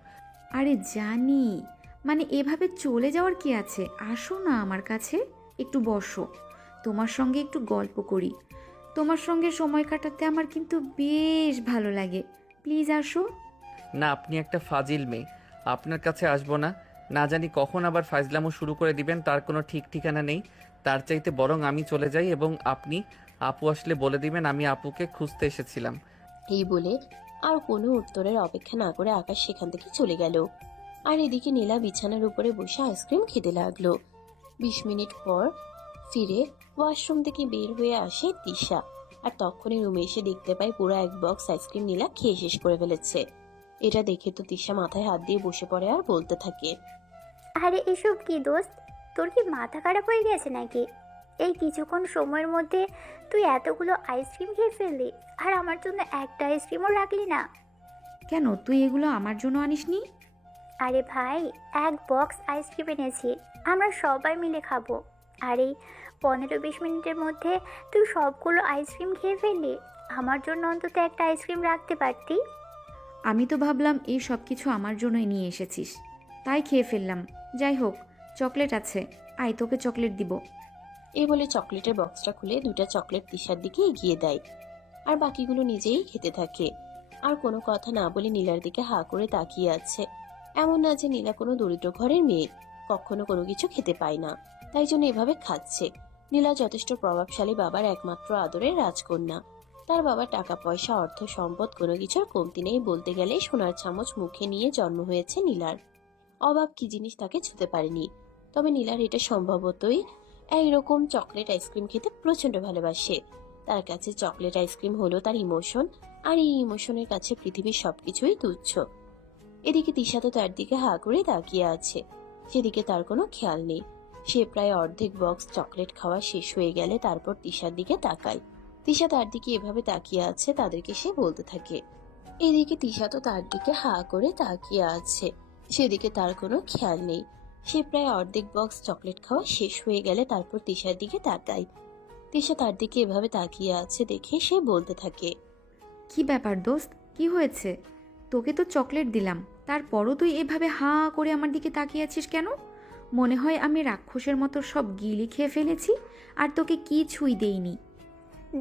আরে জানি, মানে এভাবে চলে যাওয়ার কি আছে? আসো না আমার কাছে, একটু বসো, তোমার সঙ্গে একটু গল্প করি। তোমার সঙ্গে সময় কাটাতে আমার কিন্তু বেশ ভালো লাগে। প্লিজ আসো। না, আপনি একটা ফাজিল মেয়ে, আপনার কাছে আসবো না। না জানি কখন আবার ফাইজলামো শুরু করে দিবেন, তার কোনো ঠিক ঠিকানা নেই। তার চাইতে বরং আমি চলে যাই এবং আপনি আপু আসলে বলে দিবেন আমি আপুকে খুঁজতে এসেছিলাম। এই বলে আর কোনো উত্তরের অপেক্ষা না করে আকাশ সেখান থেকে চলে গেল। আর এদিকে নীলা বিছানার উপরে বসে আইসক্রিম খেতে লাগলো। 20 মিনিট পর ফিরে ওয়াশরুম থেকে বের হয়ে আসে তিশা। আর তখনই রুমে এসে দেখতে পায় পুরো এক বক্স আইসক্রিম নীলা খেয়ে শেষ করে ফেলেছে। এটা দেখে তো তিশা মাথায় হাত দিয়ে বসে পড়ে আর বলতে থাকে, আরে এসব কি দোস্ত, তোর কি মাথা খারাপ হয়ে গেছে নাকি? এই কিছুক্ষণ সময়ের মধ্যে তুই এতগুলো আইসক্রিম খেয়ে ফেললি, আর আমার জন্য একটা আইসক্রিমও রাখলি না। কেন তুই এগুলো আমার জন্য আনিসনি? আরে ভাই, এক বক্স আইসক্রিম এনেছি, আমরা সবাই মিলে খাবো। আর এই 15-20 মিনিটের মধ্যে তুই সবগুলো আইসক্রিম খেয়ে ফেললি। আমার জন্য অন্তত একটা আইসক্রিম রাখতে পারতি। আমি তো ভাবলাম এই সব কিছু আমার জন্যই নিয়ে এসেছিস, তাই খেয়ে ফেললাম। যাই হোক, চকলেট আছে, আয় তোকে চকলেট দিব। এই বলে চকলেটের বক্সটা খুলে 2টা চকলেট তিশার দিকে এগিয়ে দেয়। আর বাকিগুলো নিজেই খেতে থাকে। আর কোনো কথা না বলে নীলার দিকে হাঁ করে তাকিয়ে আছে। এমন না যে নীলা কোনো দরিদ্র ঘরের মেয়ে, কখনো কোনো কিছু খেতে পায় না, তাই জন্য এভাবে খাচ্ছে। নীলা যথেষ্ট প্রভাবশালী বাবার একমাত্র আদরের রাজকন্যা। তার বাবার টাকা পয়সা, অর্থ সম্পদ কোনো কিছুর কমতি নেই বলতে গেলে। সোনার চামচ মুখে নিয়ে জন্ম হয়েছে নীলার। অভাব কি জিনিস তাকে ছুঁতে পারেনি। তবে নীলার এটা সম্ভবতই এইরকম চকলেট আইসক্রিম খেতে প্রচন্ড ভালোবাসে। তার কাছে চকলেট আইসক্রিম হলো তার ইমোশন, আর এই ইমোশনের কাছে পৃথিবীর সবকিছুই তুচ্ছ। এদিকে তিশা তো তার দিকে হাঁ করে তাকিয়ে আছে, সেদিকে তার কোনো খেয়াল নেই। সে প্রায় অর্ধেক বক্স চকলেট খাওয়া শেষ হয়ে গেলে তারপর তিশার দিকে তাকায়। তিশা তার দিকে এভাবে তাকিয়ে আছে, তাদেরকে সে বলতে থাকে। এদিকে তিশা তো তার দিকে হাঁ করে তাকিয়ে আছে, সেদিকে তার কোনো খেয়াল নেই। সে প্রায় অর্ধেক বক্স চকলেট খাওয়া শেষ হয়ে গেলে তারপর তিশার দিকে তাকায়। তিশা তার দিকে এভাবে তাকিয়ে আছে দেখে সে বলতে থাকে, কি ব্যাপার দোস্ত, কি হয়েছে? তোকে তো চকলেট দিলাম, তারপরও তুই এভাবে হাঁ করে আমার দিকে তাকিয়ে আছিস কেন? মনে হয় আমি রাক্ষসের মতো সব গিলি খেয়ে ফেলেছি আর তোকে কিছুই দেইনি।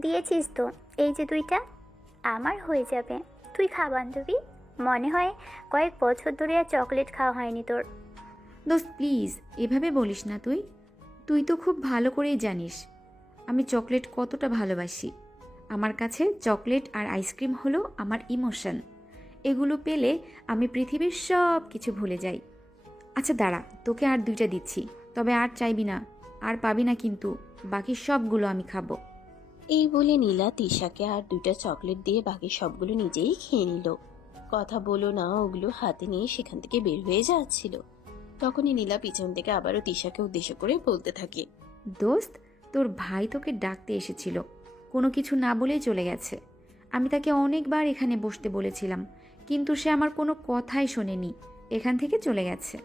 দিয়েছিস তো, এই যে 2টা, আমার হয়ে যাবে। তুই খা বান্ধবী, মনে হয় কয়েক বছর ধরে আর চকলেট খাওয়া হয়নি তোর। দোস্ত প্লিজ এভাবে বলিস না। তুই তুই তো খুব ভালো করেই জানিস আমি চকলেট কতটা ভালোবাসি। আমার কাছে চকলেট আর আইসক্রিম হলো আমার ইমোশন। এগুলো পেলে আমি পৃথিবীর সব কিছু ভুলে যাই। আচ্ছা দাঁড়া, তোকে আর 2টা দিচ্ছি, তবে আর চাইবি না, আর পাবি না কিন্তু। বাকি সবগুলো আমি খাবো। এই বলে নীলা তিশাকে আর 2টা চকলেট দিয়ে বাকি সবগুলো নিজেই খেয়ে নিল। কথা বলো না ওগুলো হাতে নিয়ে সেখান থেকে বের হয়ে যাচ্ছিল। তখনই নীলা পিছন থেকে আবারও তিশাকে উদ্দেশ্য করে বলতে থাকে, দোস্ত, তোর ভাই তোকে ডাকতে এসেছিল, কোনো কিছু না বলেই চলে গেছে। আমি তাকে অনেকবার এখানে বসতে বলেছিলাম, কিন্তু সে আমার কোনো কথাই শোনেনি, এখান থেকে চলে গেছে।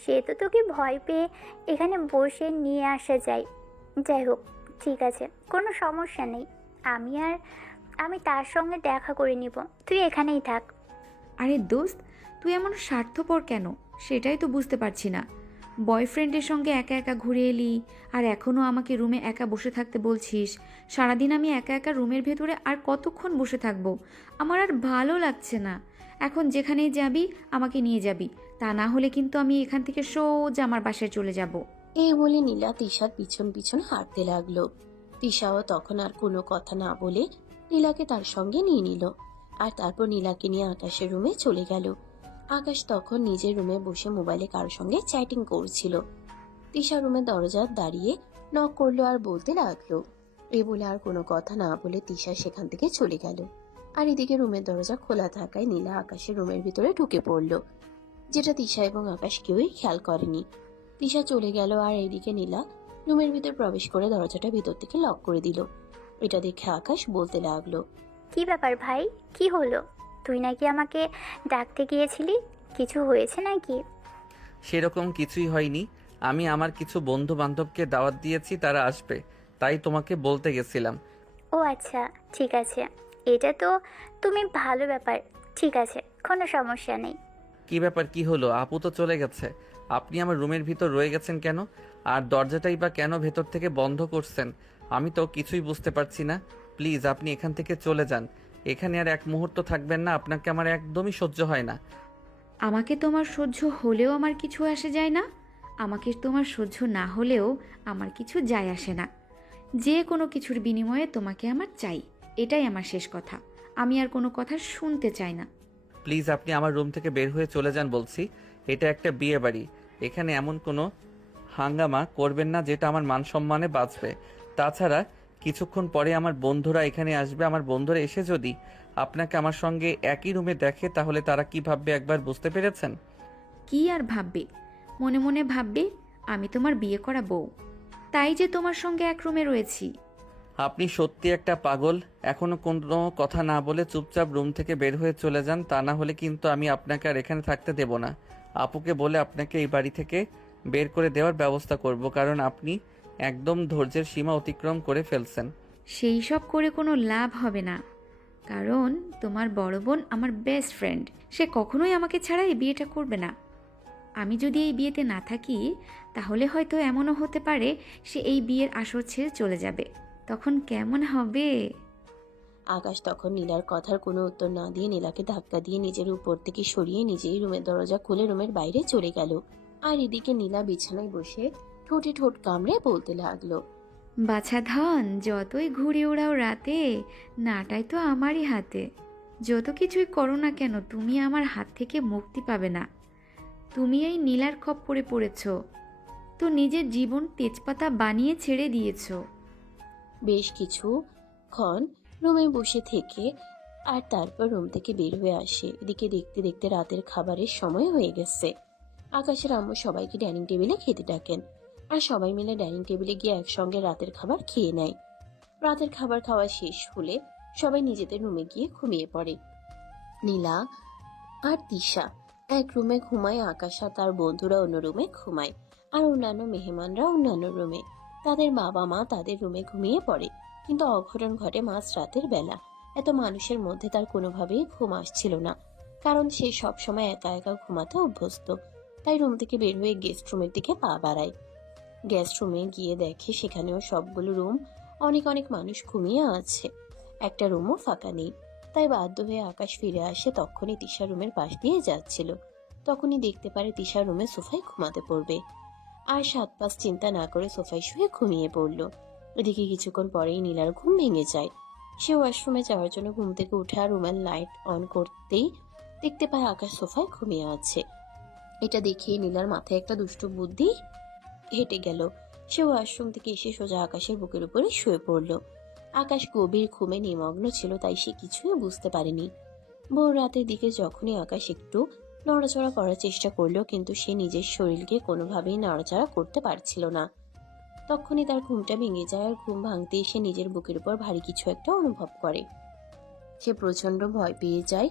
সে তো তোকে ভয় পেয়ে এখানে বসে নিয়ে আসা যায়। যাই হোক, ঠিক আছে, কোনো সমস্যা নেই। আমি তার সঙ্গে দেখা করে নিব, তুই এখানেই থাক। আরে দোস্ত, তুই এমন স্বার্থপর কেন সেটাই তো বুঝতে পারছি না। বয়ফ্রেন্ডের সঙ্গে একা একা ঘুরে এলি, আর এখনও আমাকে রুমে একা বসে থাকতে বলছিস। সারাদিন আমি একা একা রুমের ভেতরে আর কতক্ষণ বসে থাকবো? আমার আর ভালো লাগছে না। এখন যেখানেই যাবি আমাকে নিয়ে যাবি, তা না হলে কিন্তু আমি এখান থেকে সোজা আমার বাসায় চলে যাব। এই বলে নীলা তিশার পিছন পিছন হাঁটতে লাগলো। তিশাও তখন আর কোনো কথা না বলে নীলাকে তার সঙ্গে নিয়ে নিল। আর তারপর নীলাকে নিয়ে আকাশের রুমে চলে গেল। আকাশ তখন নিজের রুমে বসে মোবাইলে কারোর সঙ্গে চ্যাটিং করছিল। তিশা রুমের দরজা দাঁড়িয়ে নক করলো আর বলতে লাগলো। এই বলে আর কোনো কথা না বলে তিশা সেখান থেকে চলে গেল। আর এদিকে রুমের দরজা খোলা থাকায় নীলা আকাশের রুমের ভিতরে ঢুকে পড়লো, যেটা তিশা এবং আকাশ কেউই খেয়াল করেনি। তিশা চলে গেল আর এইদিকে নীলা রুমের ভিতর প্রবেশ করে দরজাটা ভিতর থেকে লক করে দিল। এটা দেখে আকাশ বলতে লাগলো, কি ব্যাপার ভাই, কি হলো? তুই নাকি আমাকে ডাকতে গিয়েছিলি, কিছু হয়েছে নাকি? সেরকম কিছুই হয়নি। আমি আমার কিছু বন্ধু বান্ধবকে দাওয়াত দিয়েছি, তারা আসবে, তাই তোমাকে বলতে গেছিলাম। ও আচ্ছা, ঠিক আছে, এটা তো তুমি ভালো ব্যাপার। ঠিক আছে, কোনো সমস্যা নেই। কি ব্যাপার, কি হলো? আপু তো চলে গেছে, আপনি আমার রুমের ভিতর রয়ে গেছেন কেন? আর দরজাটাই বা কেন ভেতর থেকে বন্ধ করছেন? আমি তো কিছুই বুঝতে পারছি না। প্লিজ আপনি এখান থেকে চলে যান, এখানে আর এক মুহূর্ত থাকবেন না, আপনাকে আমার একদমই সহ্য হয় না। আমাকে তোমার সহ্য হলেও আমার কিছু আসে যায় না, আমাকে তোমার সহ্য না হলেও আমার কিছু যায় আসে না। যে কোনো কিছুর বিনিময়ে তোমাকে আমার চাই, এটাই আমার শেষ কথা। আমি আর কোনো কথা শুনতে চাই না। প্লিজ আপনি আমার রুম থেকে বের হয়ে চলে যান বলছি। এটা একটা বিয়ে বাড়ি, এখানে এমন কোনো হাঙ্গামা করবেন না যেটা আমার মান সম্মানে বাঁচবে। তাছাড়া কিছুক্ষণ পরে আমার বন্ধুরা এখানে আসবে। আমার বন্ধুরা এসে যদি আপনাকে আমার সঙ্গে একই রুমে দেখে তাহলে তারা কি ভাববে একবার বুঝতে পেরেছেন? কি আর ভাববে? মনে মনে ভাববে আমি তোমার বিয়ে করা বউ, তাই যে তোমার সঙ্গে এক রুমে রয়েছি। আপনি সত্যি একটা পাগল। এখনো কোনো কথা না বলে চুপচাপ রুম থেকে বের হয়ে চলে যান, তা না হলে কিন্তু আমি আপনাকে আর এখানে থাকতে দেব না। আপুকে বলে আপনাকে এই বাড়ি থেকে বের করে দেওয়ার ব্যবস্থা করব, কারণ আপনি একদম ধৈর্যের সীমা অতিক্রম করে ফেলছেন। সেই সব করে কোনো লাভ হবে না, কারণ তোমার বড় বোন আমার বেস্ট ফ্রেন্ড। সে কখনোই আমাকে ছাড়া এই বিয়েটা করবে না। আমি যদি এই বিয়েতে না থাকি তাহলে হয়তো এমনও হতে পারে সে এই বিয়ের আসর ছেড়ে চলে যাবে। তখন কেমন হবে? আকাশ তখন নীলার কথার কোনো উত্তর না দিয়ে নীলাকে ধাক্কা দিয়ে নিজের উপর থেকে সরিয়ে নিজেই রুমের দরজা খুলে রুমের বাইরে চলে গেল। আর এদিকে নীলা বিছানায় বসে ঠোঁটে ঠোঁট কামড়ে বলতে লাগলো, বাছা ধন, যতই ঘুরে ওড়াও রাতে, নাটাই তো আমারই হাতে। যত কিছুই করো না কেন, তুমি আমার হাত থেকে মুক্তি পাবে না। তুমি এই নীলার খপ্পরে পড়েছ, তো নিজের জীবন তেজপাতা বানিয়ে ছেড়ে দিয়েছ। বেশ কিছুক্ষণ রুমে বসে থেকে আর তারপর রুম থেকে বের হয়ে আসে। এদিকে দেখতে দেখতে রাতের খাবারের সময় হয়ে গেছে। আকাশের আম্মু সবাইকে ডাইনিং টেবিলে খেতে ডাকেন, আর সবাই মিলে ডাইনিং টেবিলে গিয়ে একসঙ্গে রাতের খাবার খেয়ে নেয়। রাতের খাবার খাওয়া শেষ হলে সবাই নিজেদের রুমে গিয়ে ঘুমিয়ে পড়ে। নীলা আর তিশা এক রুমে ঘুমায়, আকাশ আর তার বন্ধুরা অন্য রুমে ঘুমায়, আর অন্যান্য মেহমানরা অন্যান্য রুমে। তাদের বাবা মা তাদের রুমে ঘুমিয়ে পড়ে। কিন্তু অঘটন ঘটে মাঝ রাতের বেলা। এত মানুষের মধ্যে তার কোনোভাবেই ঘুম আসছিল না, কারণ সে সব সময় একা একা ঘুমাতে অভ্যস্ত। তাই রুম থেকে বের হয়ে গেস্ট রুমের দিকে পা বাড়ায়। গেস্ট রুমে গিয়ে দেখে সেখানেও সবগুলো রুম অনেক অনেক মানুষ ঘুমিয়ে আছে, একটা রুমও ফাঁকা নেই। তাই বাধ্য হয়ে আকাশ ফিরে আসে। তখনই তিশা রুমের পাশ দিয়ে যাচ্ছিল, তখনই দেখতে পারে তিশা রুমে সোফায় ঘুমাতে পড়বে। আর সাত পাঁচ চিন্তা না করে সোফায় শুয়ে ঘুমিয়ে পড়ল। এদিকে কিছুক্ষণ পরেই নীলার ঘুম ভেঙে যায়। সে ওয়াশরুমে যাওয়ার জন্য ঘুম থেকে উঠে আর রুমের লাইট অন করতেই দেখতে পায় আকাশ সোফায় ঘুমিয়ে আছে। এটা দেখে নীলার মাথায় একটা দুষ্ট বুদ্ধি হেঁটে গেল। সে ওয়াশরুম থেকে এসে সোজা আকাশের বুকের উপরে শুয়ে পড়ল। আকাশ গভীর ঘুমে নিমগ্ন ছিল, তাই সে কিছুই বুঝতে পারেনি। ভোর রাতের দিকে যখনই আকাশ একটু নড়াচড়া করার চেষ্টা করলো, কিন্তু সে নিজের শরীরকে কোনোভাবেই নড়াচড়া করতে পারছিল না। তখনই তার ঘুমটা ভেঙে যায়, আর ঘুম ভাঙতেই সে নিজের বুকের উপর ভারী কিছু একটা অনুভব করে। সে প্রচন্ড ভয় পেয়ে যায়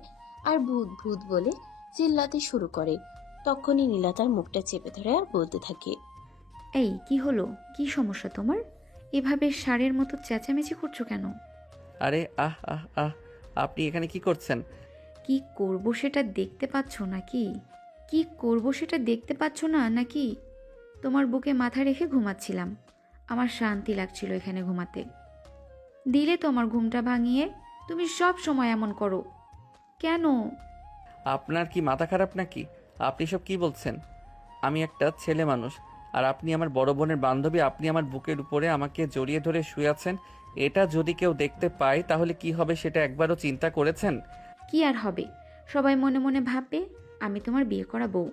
আর ভূত ভূত বলে চিল্লাতে শুরু করে। তখনই নীলা তার মুখটা চেপে ধরে আর বলতে থাকে, এই কি হলো? কি সমস্যা তোমার? এভাবে ষাঁড়ের মতো চেঁচামেচি করছো কেন? আরে আহ আহ আহ, আপনি এখানে কি করছেন? কি করব সেটা দেখতে পাচ্ছ নাকি? কি করব সেটা দেখতে পাচ্ছ না নাকি? তোমার বুকে মাথা রেখে ঘুমাচ্ছিলাম, আমার শান্তি লাগছিল এখানে ঘুমাতে। দিলে তো আমার ঘুমটা ভাঙিয়ে। তুমি সব সময় এমন করো কেন? আপনার কি মাথা খারাপ নাকি? আপনি সব কি বলছেন? আমি একটা ছেলে মানুষ, আর আপনি আমার বড় বোনের বান্ধবী। আপনি আমার বুকের উপরে আমাকে জড়িয়ে ধরে শুয়ে আছেন। এটা যদি কেউ দেখতে পায় তাহলে কি হবে সেটা একবারও চিন্তা করেছেন? কি আর হবে, সবাই মনে মনে ভাববে আমি তোমার বিয়ে করা বউ,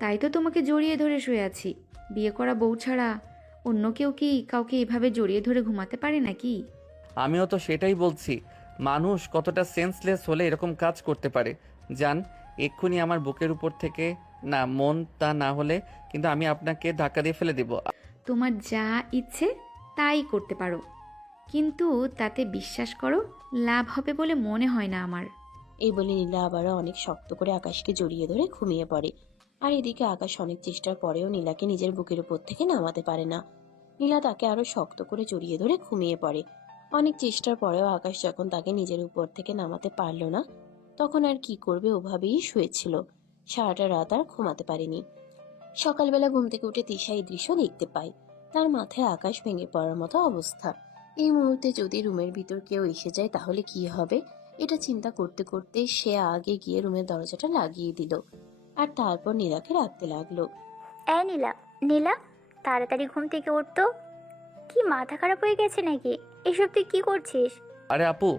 তাই তো তোমাকে জড়িয়ে ধরে শুয়ে আছি। বিয়ে করা বউ ছাড়া অন্য কেউ কি কাউকে এভাবে জড়িয়ে ধরে ঘুমাতে পারে নাকি? আমিও তো সেটাই বলছি, মানুষ কতটা সেন্সলেস হলে এরকম কাজ করতে পারে। যান এক্ষুনি আমার বুকের উপর থেকে। না মন তা না হলে কিন্তু আমি আপনাকে ধাক্কা দিয়ে ফেলে দেব। তোমার যা ইচ্ছে তাই করতে পারো, কিন্তু তাতে বিশ্বাস করো লাভ হবে বলে মনে হয় না আমার। এই বলে নীলা আবারও অনেক শক্ত করে আকাশকে জড়িয়ে ধরে ঘুমিয়ে পড়ে। আর এদিকে আকাশ অনেক চেষ্টার পরেও নীলাকে নিজের বুকের উপর থেকে নামাতে পারে না। নীলা তাকে আরো শক্ত করে জড়িয়ে ধরে ঘুমিয়ে পড়ে। অনেক চেষ্টার পরেও আকাশ যখন তাকে নিজের উপর থেকে নামাতে পারল না, তখন আর কি করবে ওভাবেই শুয়েছিল। সারাটা রাত আর ঘুমাতে পারেনি। সকালবেলা ঘুম থেকে উঠে তিশা এই দৃশ্য দেখতে পায়। তার মাথায় আকাশ ভেঙে পড়ার মতো অবস্থা। এই মুহূর্তে যদি রুমের ভিতর কেউ এসে যায় তাহলে কি হবে, এটা চিন্তা করতে করতে সে আগে গিয়ে রুমের দরজাটা লাগিয়ে দিল। আর তারপর নীলাকে রাখতে লাগলো। এই নীলা, নীলা, তাড়াতাড়ি ঘুম থেকে উঠতো। কি মাথা খারাপ হয়ে গেছে নাকি? এসব তুই কি করছিস? আরে আপু,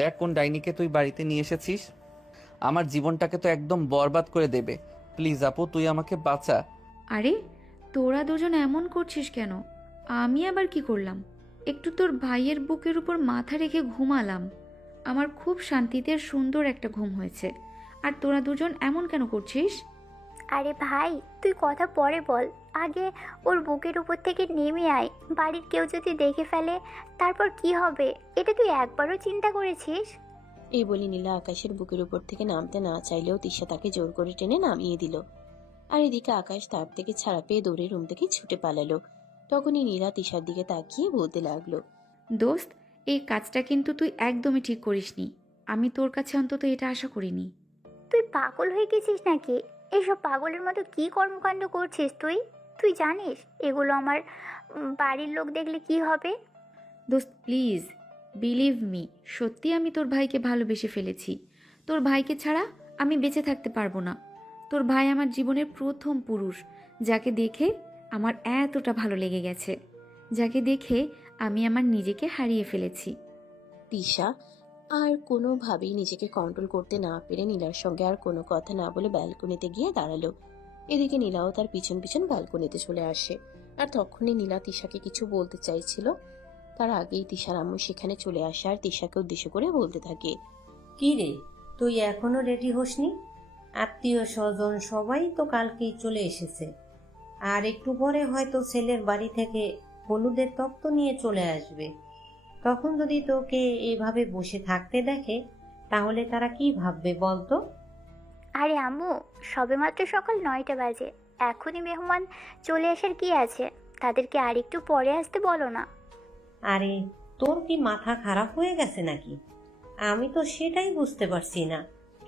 দেখ কোন ডাইনিকে তুই বাড়িতে নিয়ে এসেছিস। আমার জীবনটাকে তো একদম বরবাদ করে দেবে। প্লিজ আপু, তুই আমাকে বাঁচা। আরে তোরা দুজন এমন করছিস কেন? আমি আবার কি করলাম? একটু তোর ভাইয়ের বুকের উপর মাথা রেখে ঘুমালাম। আমার খুব শান্তিতে আর সুন্দর একটা ঘুম হয়েছে। আর তোরা দুজন এমন কেন করছিস? আরে ভাই, তুই কথা পরে বল, আগে ওর বুকের উপর থেকে নেমে আয়। বাড়ির কেউ যদি দেখে ফেলে তারপর কি হবে, এটা তুই একবারও চিন্তা করেছিস? এই বলে নীলা আকাশের বুকের উপর থেকে নামতে না চাইলেও তিশা তাকে জোর করে টেনে নামিয়ে দিল। আর এদিকে আকাশ তার থেকে ছাড়া পেয়ে দৌড়ে রুম থেকে ছুটে পালালো। তখনই নীলা তিশার দিকে তাকিয়ে বলতে লাগলো, দোস্ত, এই কাজটা কিন্তু তুই একদমই ঠিক করিসনি। আমি তোর কাছে অন্তত এটা আশা করিনি। তুই পাগল হয়ে গেছিস নাকি? এইসব পাগলের মতো কি কর্মকাণ্ড করছিস তুই? তুই জানিস এগুলো আমার বাড়ির লোক দেখলে কি হবে? দোস্ত প্লিজ বিলিভ মি, সত্যি আমি তোর ভাইকে ভালোবেসে ফেলেছি। তোর ভাইকে ছাড়া আমি বেঁচে থাকতে পারবো না। তোর ভাই আমার জীবনের প্রথম পুরুষ, যাকে দেখে আমার এতটা ভালো লেগে গেছে, যাকে দেখে আমি আমার নিজেকে হারিয়ে ফেলেছি। তিশা আর কোনোভাবেই নিজেকে কন্ট্রোল করতে না পেরে নীলার সঙ্গে আর কোনো কথা না বলে ব্যালকনিতে গিয়ে দাঁড়ালো। এদিকে নীলাও তার পিছন পিছন ব্যালকনিতে চলে আসে। আর তখনই নীলা তিশাকে কিছু বলতে চাইছিল, তার আগেই তিশার আম্মু সেখানে চলে আসে আর তিশাকে উদ্দেশ্য করে বলতে থাকে, কি রে, তুই এখনো রেডি হসনি? আত্মীয় স্বজন সবাই তো কালকেই চলে এসেছে। আর একটু পরে হয়তো ছেলের বাড়ি থেকে হলুদের তত্ত্ব নিয়ে চলে আসবে। তখন যদি তোকে এভাবে বসে থাকতে দেখে তাহলে তারা কি ভাববে বলতো? আরে আম্মু, সবেমাত্র সকাল 9টা বাজে, এখনই মেহমান চলে আসার কি আছে? তাদেরকে আর একটু পরে আসতে বলো না। আরে তোর কি মাথা খারাপ হয়ে গেছে নাকি? আমি তো সেটাই বুঝতে পারছি না।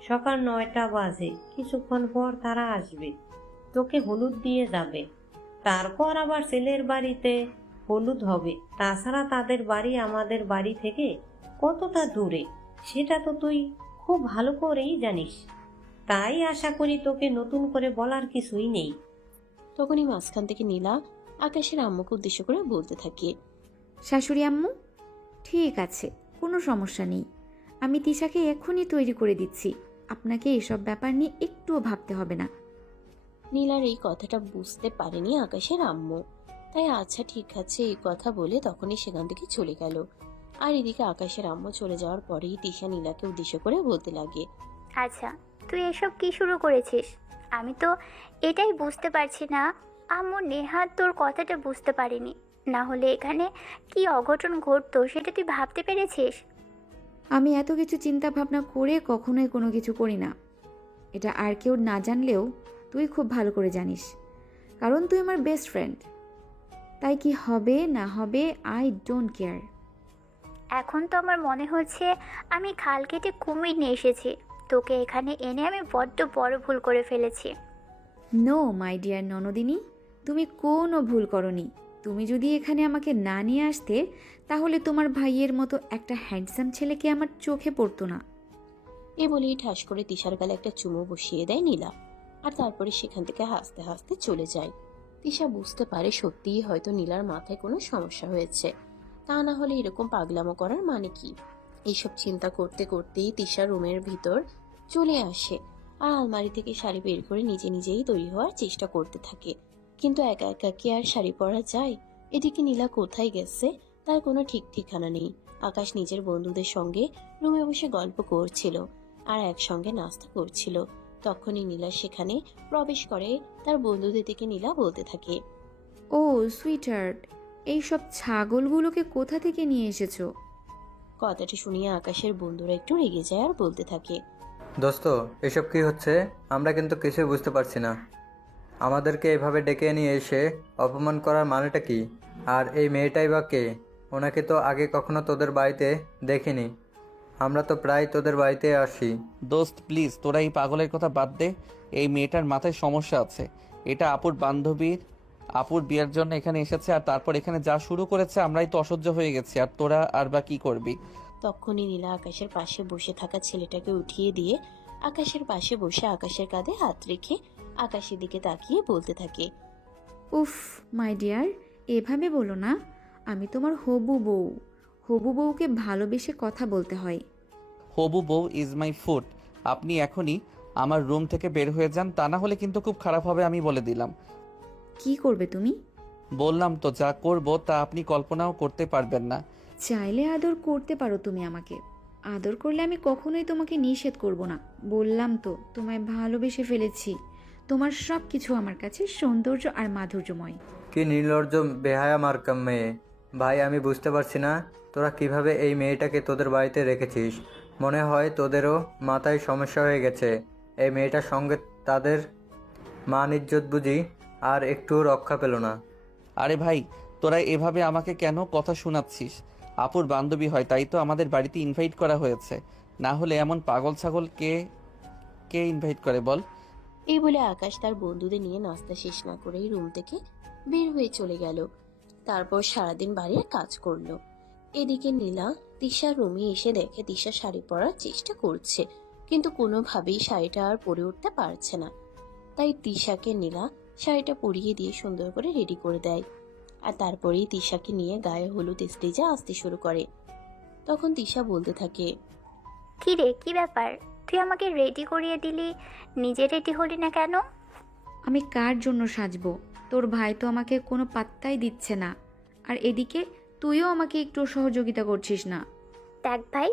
সকাল 9টা বাজে, কিছুক্ষণ পর তারা আসবে, তোকে হলুদ দিয়ে যাবে, তারপর আবার ছেলের বাড়িতে হলুদ হবে। তাছাড়া তাদের বাড়ি আমাদের বাড়ি থেকে কতটা দূরে সেটা তো তুই খুব ভালো করেই জানিস। তাই আশা করি তোকে নতুন করে বলার কিছুই নেই। তখনই মাঝখান থেকে নীলা আকাশের আম্মুকে উদ্দেশ্য করে বলতে থাকে, শাশুড়ি আম্মু, ঠিক আছে, কোনো সমস্যা নেই। আমি তিশাকে এক্ষুনি তৈরি করে দিচ্ছি। আপনাকে এসব ব্যাপার নিয়ে একটুও ভাবতে হবে না। নীলার এই কথাটা বুঝতে পারেনি আকাশের আম্মু, তাই আচ্ছা ঠিক আছে এই কথা বলে তখনই সেখান থেকে চলে গেল। আর এদিকে আকাশের আম্মু চলে যাওয়ার পরেই তিশা নীলাকে উদ্দেশ্য করে বলতে লাগে, আচ্ছা, তুই এসব কি শুরু করেছিস? আমি তো এটাই বুঝতে পারছি না। আম্মু নেহাত তোর কথাটা বুঝতে পারিনি, না হলে এখানে কি অঘটন ঘটতো সেটা তুই ভাবতে পেরেছিস? আমি এত কিছু চিন্তা ভাবনা করে কখনোই কোনো কিছু করি না। এটা আর কেউ না জানলেও তুই খুব ভালো করে জানিস, কারণ তুই আমার বেস্ট ফ্রেন্ড। তাই কি হবে না হবে আই ডোন্ট কেয়ার। এখন তো আমার মনে হচ্ছে আমি খাল কেটে কুমির নিয়ে এসেছি। তোকে এখানে এনে আমি বড্ড বড় ভুল করে ফেলেছি। নো মাই ডিয়ার ননদিনী, তুমি কোনো ভুল করনি। তুমি যদি এখানে আমাকে না নিয়ে আসতে তাহলে তোমার ভাইয়ের মতো একটা হ্যান্ডসাম ছেলেকে আমার চোখে পড়তো না। এ বলেই ঠাস করে তিশার গালে একটা চুমু বসিয়ে দেয় নীলা। আর তারপরে সেখান থেকে হাসতে হাসতে চলে যায়। তিশা বুঝতে পারে সত্যিই হয়তো নীলার মাথায় কোনো সমস্যা হয়েছে, তা না হলে এরকম পাগলামো করার মানে কি? এইসব চিন্তা করতে করতেই তিশা রুমের ভিতর চলে আসে আর আলমারি থেকে শাড়ি বের করে নিজে নিজেই তৈরি হওয়ার চেষ্টা করতে থাকে। কিন্তু একা একা কি আর শাড়ি পরা যায়? এদিকে নীলা কোথায় গেছে তার কোনো ঠিক ঠিকানা নেই। আকাশ নিজের বন্ধুদের সঙ্গে রুমে বসে গল্প করছিল আর একসঙ্গে নাস্তা করছিল। তখনই নীলা সেখানে প্রবেশ করে। তার বন্ধুদের থেকে নীলা বলতে থাকে, ও সুইটার্ট, এইসব ছাগলগুলোকে কোথা থেকে নিয়ে এসেছো? কথাটি শুনিয়ে আকাশের বন্ধুরা একটু রেগে যায় আর বলতে থাকে, দোস্ত, এসব কি হচ্ছে? আমরা কিন্তু কিছুই বুঝতে পারছি না। আমাদেরকে এভাবে ডেকে নিয়ে এসে অপমান করার মানেটা কি? আর এই মেয়েটাই বা কে? ওনাকে তো আগে কখনো তোদের বাড়িতে দেখিনি। আমরা তো প্রায় তোদের বাড়িতে আসি। দোস্ত প্লিজ, তোরা এই পাগলের কথা বাদ দে। এই মেয়েটার মাথায় সমস্যা আছে। এটা আপুর বান্ধবীর, আপুর বিয়ের জন্য এখানে এসেছে, আর তারপর এখানে যা শুরু করেছে আমরাই তো অসহ্য হয়ে গেছি। আর তোরা আর বা কি করবি? তখনই নীলা আকাশের পাশে বসে থাকা ছেলেটাকে উঠিয়ে দিয়ে আকাশের পাশে বসে আকাশের কাঁধে হাত রেখে আকাশের দিকে তাকিয়ে বলতে থাকে। উফ মাই ডিয়ার, এভাবে বলো না। আমি তোমার হবু বউ। হবু বউকে ভালোবেসে কথা বলতে হয়। হবু বউ ইজ মাই ফুড। আপনি এখনই আমার রুম থেকে বের হয়ে যান, তা না হলে কিন্তু খুব খারাপ হবে, আমি বলে দিলাম। কি করবে তুমি? বললাম তো, যা করব তা আপনি কল্পনাও করতে পারবেন না। চাইলে আদর করতে পারো তুমি আমাকে। আদর করলে আমি কখনোই তোমাকে নিষেধ করব না। বললাম তো, তোমায় ভালোবেসে ফেলেছি। তোমার সব কিছু আমার কাছে সৌন্দর্য আর মাধুর্যময়। কি নির্লজ্জ বেহায়া মার্কা মেয়ে! ভাই, আমি বুঝতে পারছি না তোরা কিভাবে এই মেয়েটাকে তোদের বাড়িতে রেখেছিস। মনে হয় তোদেরও মাথায় সমস্যা হয়ে গেছে। এই মেয়েটার সঙ্গে তাদের মান ইজ্জত বুঝি আর একটুও রক্ষা পেল না। আরে ভাই, তোরা এভাবে আমাকে কেন কথা শোনাচ্ছিস? আপুর বান্ধবী হয়, তাই তো আমাদের বাড়িতে ইনভাইট করা হয়েছে। না হলে এমন পাগল ছাগল কে কে ইনভাইট করে বল? এই বলে আকাশ তার বন্ধুদের নিয়ে নাস্তা শেষ না করেই রুম থেকে বের হয়ে চলে গেল। তারপর সারাদিন বাড়ির কাজ করলো। এদিকে নীলা তিশার রুমে এসে দেখে তিশা শাড়ি পরার চেষ্টা করছে, কিন্তু কোনোভাবেই শাড়িটা আর পরে উঠতে পারছে না। তাই তিশাকে নীলা শাড়িটা পরিয়ে দিয়ে সুন্দর করে রেডি করে দেয়। আর তারপরেই তিশাকে নিয়ে গায়ে হলুদ স্টেজে আসতে শুরু করে। তখন তিশা বলতে থাকে, কি রে, কি ব্যাপার? তুই আমাকে রেডি করিয়ে দিলি, নিজে রেডি হলি না কেন? আমি কার জন্য সাজবো? তোর ভাই তো আমাকে কোনো পাত্তাই দিচ্ছে না। আর এদিকে তুইও আমাকে একটু সহযোগিতা করছিস না। দেখ ভাই,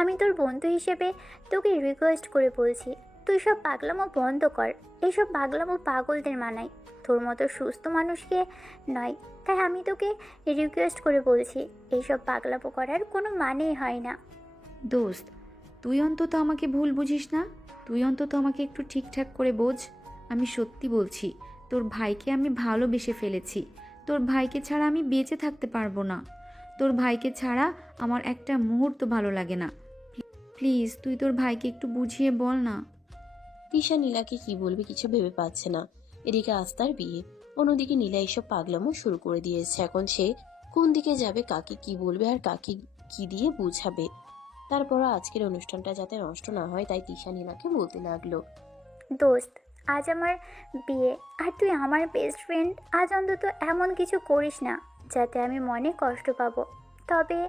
আমি তোর বন্ধু হিসেবে তোকে রিকোয়েস্ট করে বলছি, তুই সব পাগলামো বন্ধ কর। এইসব পাগলামো পাগলদের মানায়, তোর মতো সুস্থ মানুষকে নয়। তাই আমি তোকে রিকোয়েস্ট করে বলছি, এইসব পাগলামো করার কোনো মানেই হয় না। দোস্ত, তুই অন্তত আমাকে ভুল বুঝিস না। তুই অন্তত আমাকে একটু ঠিকঠাক করে বোঝ। আমি সত্যি বলছি, তোর ভাইকে আমি ভালোবেসে ফেলেছি। তোর ভাইকে ছাড়া আমি বেঁচে থাকতে পারবো না। তোর ভাইকে ছাড়া আমার একটা মুহূর্ত ভালো লাগে না। প্লিজ তুই তোর ভাইকে একটু বুঝিয়ে বল না। তিশা নীলাকে কি বলবে কিছু ভেবে পাচ্ছে না। এদিকে আস্তার বিয়ে, অন্যদিকে নীলা এসব পাগলামো শুরু করে দিয়েছে। এখন সে কোন দিকে যাবে, কাকে কি বলবে আর কাকে কি দিয়ে বুঝাবে। তারপর আজকের অনুষ্ঠানটা যাতে নষ্ট না হয়, তাই তিশা নীলাকে বলতে লাগলো, দোস্ত, আজ আমার বিয়ে, আর তুই আমার বেস্ট ফ্রেন্ড। আজ অন্তত এমন কিছু করিস না যাতে আমি মনে কষ্ট পাবো। তবে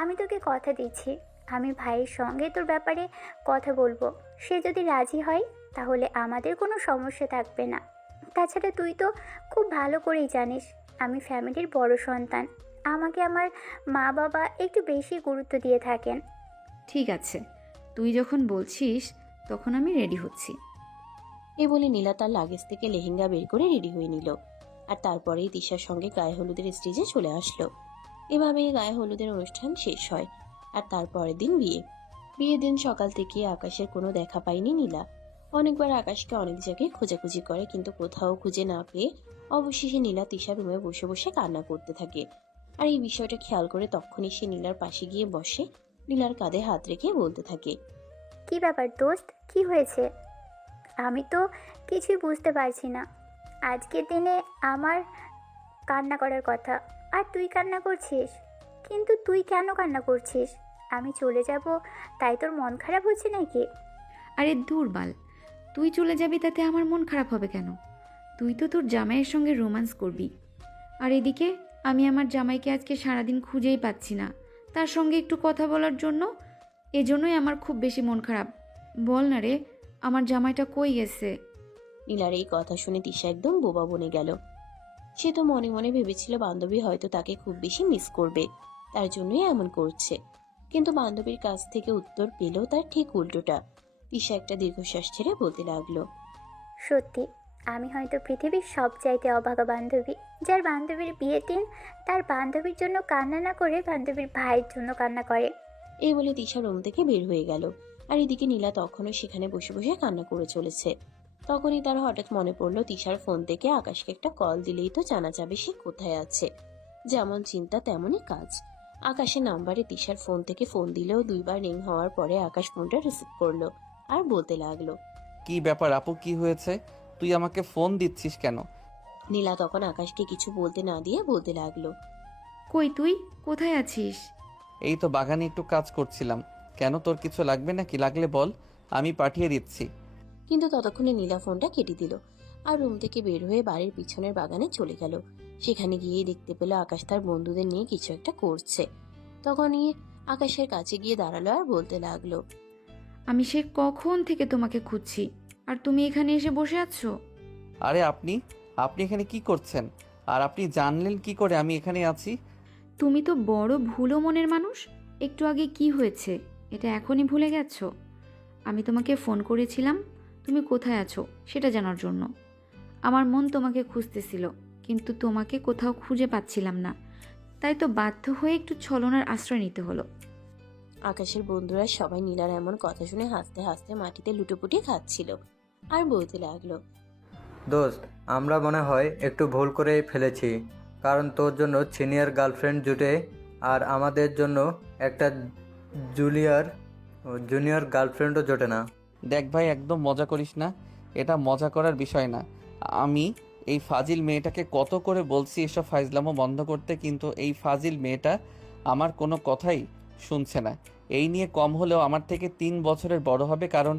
আমি তোকে কথা দিচ্ছি, আমি ভাইয়ের সঙ্গে তোর ব্যাপারে কথা বলবো। সে যদি রাজি হয় তাহলে আমাদের কোনো সমস্যা থাকবে না। তাছাড়া তুই তো খুব ভালো করেই জানিস আমি ফ্যামিলির বড় সন্তান। আমাকে আমার মা বাবা একটু বেশি গুরুত্ব দিয়ে থাকেন। ঠিক আছে, তুই যখন বলছিস তখন আমি রেডি হচ্ছি। এ বলে নীলা তার লাগেজ থেকে লেহেঙ্গা বের করে রেডি হয়ে নিল। আর তারপরেই তিশার সঙ্গে গায়ে হলুদের স্টেজে চলে আসলো। এভাবেই গায়ে হলুদের অনুষ্ঠান শেষ হয়। আর তারপরের দিন বিয়ে। বিয়ের দিন সকাল থেকে আকাশের কোনো দেখা পায়নি নীলা। অনেকবার আকাশকে অনেক জায়গায় খোঁজাখুঁজি করে, কিন্তু কোথাও খুঁজে না পেয়ে অবশেষে নীলা তিশার রুমে বসে বসে কান্না করতে থাকে। আর এই বিষয়টা খেয়াল করে তখনই সে নীলার পাশে গিয়ে বসে, নীলার কাঁধে হাত রেখে বলতে থাকে, কি ব্যাপার দোস্ত, কি হয়েছে? আমি তো কিছুই বুঝতে পারছি না। আজকের দিনে আমার কান্না করার কথা, আর তুই কান্না করছিস। কিন্তু তুই কেন কান্না করছিস? আমি চলে যাব তাই তোর মন খারাপ হচ্ছে নাকি? আরে দুর্বাল, তুই চলে যাবি তাতে আমার মন খারাপ হবে কেন? তুই তো তোর জামাইয়ের সঙ্গে রোম্যান্স করবি। আর এদিকে আমি আমার জামাইকে আজকে সারাদিন খুঁজেই পাচ্ছি না, তার সঙ্গে একটু কথা বলার জন্য। এজন্যই আমার খুব বেশি মন খারাপ। বল না রে, আমার জামাইটা কই গেছে? নীলার এই কথা শুনে তিশা একদম বোবা বনে গেল। সে তো মনে মনে ভেবেছিল বান্ধবী হয়তো তাকে খুব বেশি মিস করবে, তার জন্যই এমন করছে। কিন্তু বান্ধবীর কাছ থেকে উত্তর পেল তার ঠিক উল্টোটা। তিশা একটা দীর্ঘশ্বাস ছেড়ে বলতে লাগলো, সত্যি, আমি হয়তো পৃথিবীর সবচাইতে অভাগা বান্ধবী, যার বান্ধবীর বিয়ের দিন তার বান্ধবীর জন্য কান্না না করে বান্ধবীর ভাইয়ের জন্য কান্না করে। এই বলে তিশা রুম থেকে বের হয়ে গেল। আর এদিকে নীলা তখনও সেখানে বসে বসে কান্না করে চলেছে। তখনই তার হঠাৎ মনে পড়লো তিশার ফোন থেকে আকাশকে একটা কল দিলেই তো জানা যাবে সে কোথায় আছে। যেমন চিন্তা তেমনই কাজ। আকাশের নাম্বারে তিশার ফোন থেকে ফোন দিলেও দুইবার রিং হওয়ার পরে আকাশ ফোনটা রিসিভ করলো আর বলতে লাগলো, কি ব্যাপার আপু, কি হয়েছে? তুই আমাকে ফোন দিচ্ছিস কেন? নীলা তখন আকাশকে কিছু বলতে না দিয়ে বলতে লাগলো, কই তুই কোথায় আছিস? এই তো বাগানে একটু কাজ করছিলাম। কেন, তোর কিছু লাগবে নাকি? লাগলে বল, আমি পাঠিয়ে দিচ্ছি। কিন্তু ততক্ষণে নীলা ফোনটা কেটে দিল। আর রুম থেকে বের হয়ে বাড়ির পিছনের বাগানে চলে গেল। সেখানে গিয়ে দেখতে পেল আকাশ তার বন্ধুদের নিয়ে কিছু একটা করছে। তখনই আকাশের কাছে গিয়ে দাঁড়ালো আর বলতে লাগলো, আমি সে কখন থেকে তোমাকে খুঁজছি, আর তুমি এখানে এসে বসে আছো? আরে আপনি আপনি এখানে কি করছেন? আর আপনি জানলেন কি করে আমি এখানে আছি? তুমি তো বড় ভুলো মনের মানুষ। একটু আগে কি হয়েছে এটা এখনই ভুলে গেছো? আমি তোমাকে ফোন করেছিলাম তুমি কোথায় আছো সেটা জানার জন্য। আমার মন তোমাকে খুঁজতেছিল, কিন্তু তোমাকে কোথাও খুঁজে পাচ্ছিলাম না, তাই তো বাধ্য হয়ে একটু ছলনার আশ্রয় নিতে হলো। আকাশের বন্ধুরা সবাই নীলার এমন কথা শুনে হাসতে হাসতে মাটিতে লুটোপুটি খাচ্ছিল আর বলতে লাগলো, দোস্ত, আমরা মনে হয় একটু ভুল করেই ফেলেছি, কারণ তোর জন্য সিনিয়র গার্লফ্রেন্ড জুটে আর আমাদের জন্য একটা জুনিয়র গার্লফ্রেন্ডও জোটে না। দেখ ভাই, একদম মজা করিস না, এটা মজা করার বিষয় না। আমি এই ফাজিল মেয়েটাকে কত করে বলছি এসব ফাইজলামো বন্ধ করতে, কিন্তু এই ফাজিল মেয়েটা আমার কোনো কথাই শুনছে না। এই নিয়ে কম হলেও আমার থেকে 3 বছরের বড় হবে, কারণ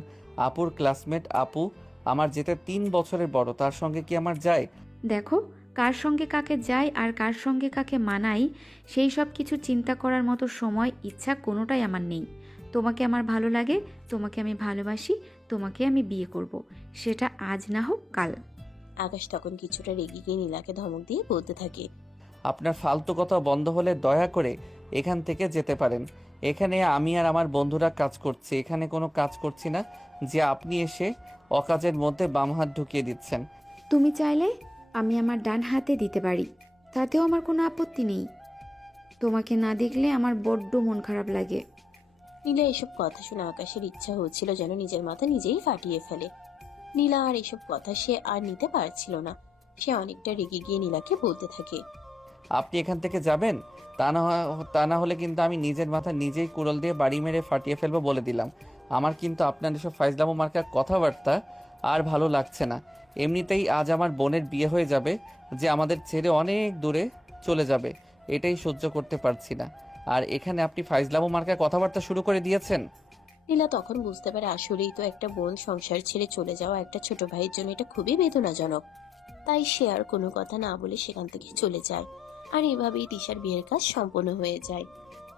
আপুর ক্লাসমেট আপু আমার যেতে 3 বছরের বড়, তার সঙ্গে কি আমার যায়? দেখো, কার সঙ্গে কাকে যাই আর কার সঙ্গে কাকে মানাই সেই সব কিছু চিন্তা করার মতো সময় ইচ্ছা কোনোটাই আমার নেই। তোমাকে আমার ভালো লাগে, তোমাকে আমি ভালোবাসি, তোমাকে আমি বিয়ে করব, সেটা আজ না হোক কাল। আকাশ তখন কিছুটা রেগে গিয়ে নীলাকে ধমক দিয়ে বলতে থাকে, আপনার ফালতু কথা বন্ধ হলে দয়া করে এখান থেকে যেতে পারেন। এখানে আমি আর আমার বন্ধুরা কাজ করছি, এখানে কোনো কাজ করছি না যে আপনি এসে অকাজের মধ্যে বাম হাত ঢুকিয়ে দিচ্ছেন। তুমি চাইলে আমি আমার ডান হাতে দিতে পারি, তাতেও আমার কোনো আপত্তি নেই। তোমাকে না দেখলে আমার বড্ড মন খারাপ লাগে। নীলা এসব কথা শুনে আকাশের ইচ্ছা হচ্ছিল যেন নিজের মাথা নিজেই ফাটিয়ে ফেলে। নীলা আর এসব কথা সে আর নিতে পারছিল না। সে অনেকটা রেগে গিয়ে নীলাকে বলতে থাকে, আপনি এখান থেকে যাবেন, তা না হলে কিন্তু আমি নিজের মাথা নিজেই কুড়োল দিয়ে বাড়ি মেরে ফাটিয়ে ফেলবো বলে দিলাম। আমার কিন্তু আপনার এসব ফাইজলামো মার্কা কথাবার্তা আর ভালো লাগছে না। এমনিতেই আজ আমার বোনের বিয়ে হয়ে যাবে, যে আমাদের ছেড়ে অনেক দূরে চলে যাবে, এটাই সহ্য করতে পারছি না। আর এখানে আপনি ফাইজলামো মার্কা কথাবার্তা শুরু করে দিয়েছেন। নীলা তখন বুঝতে পারে আসলেই তো একটা বোন সংসার ছেড়ে চলে যাওয়া একটা ছোট ভাইয়ের জন্য এটা খুবই বেদনাজনক। তাই সে আর কোনো কথা না বলে সেখান থেকে চলে যায়। আর এভাবেই তিশার বিয়ের কাজ সম্পন্ন হয়ে যায়।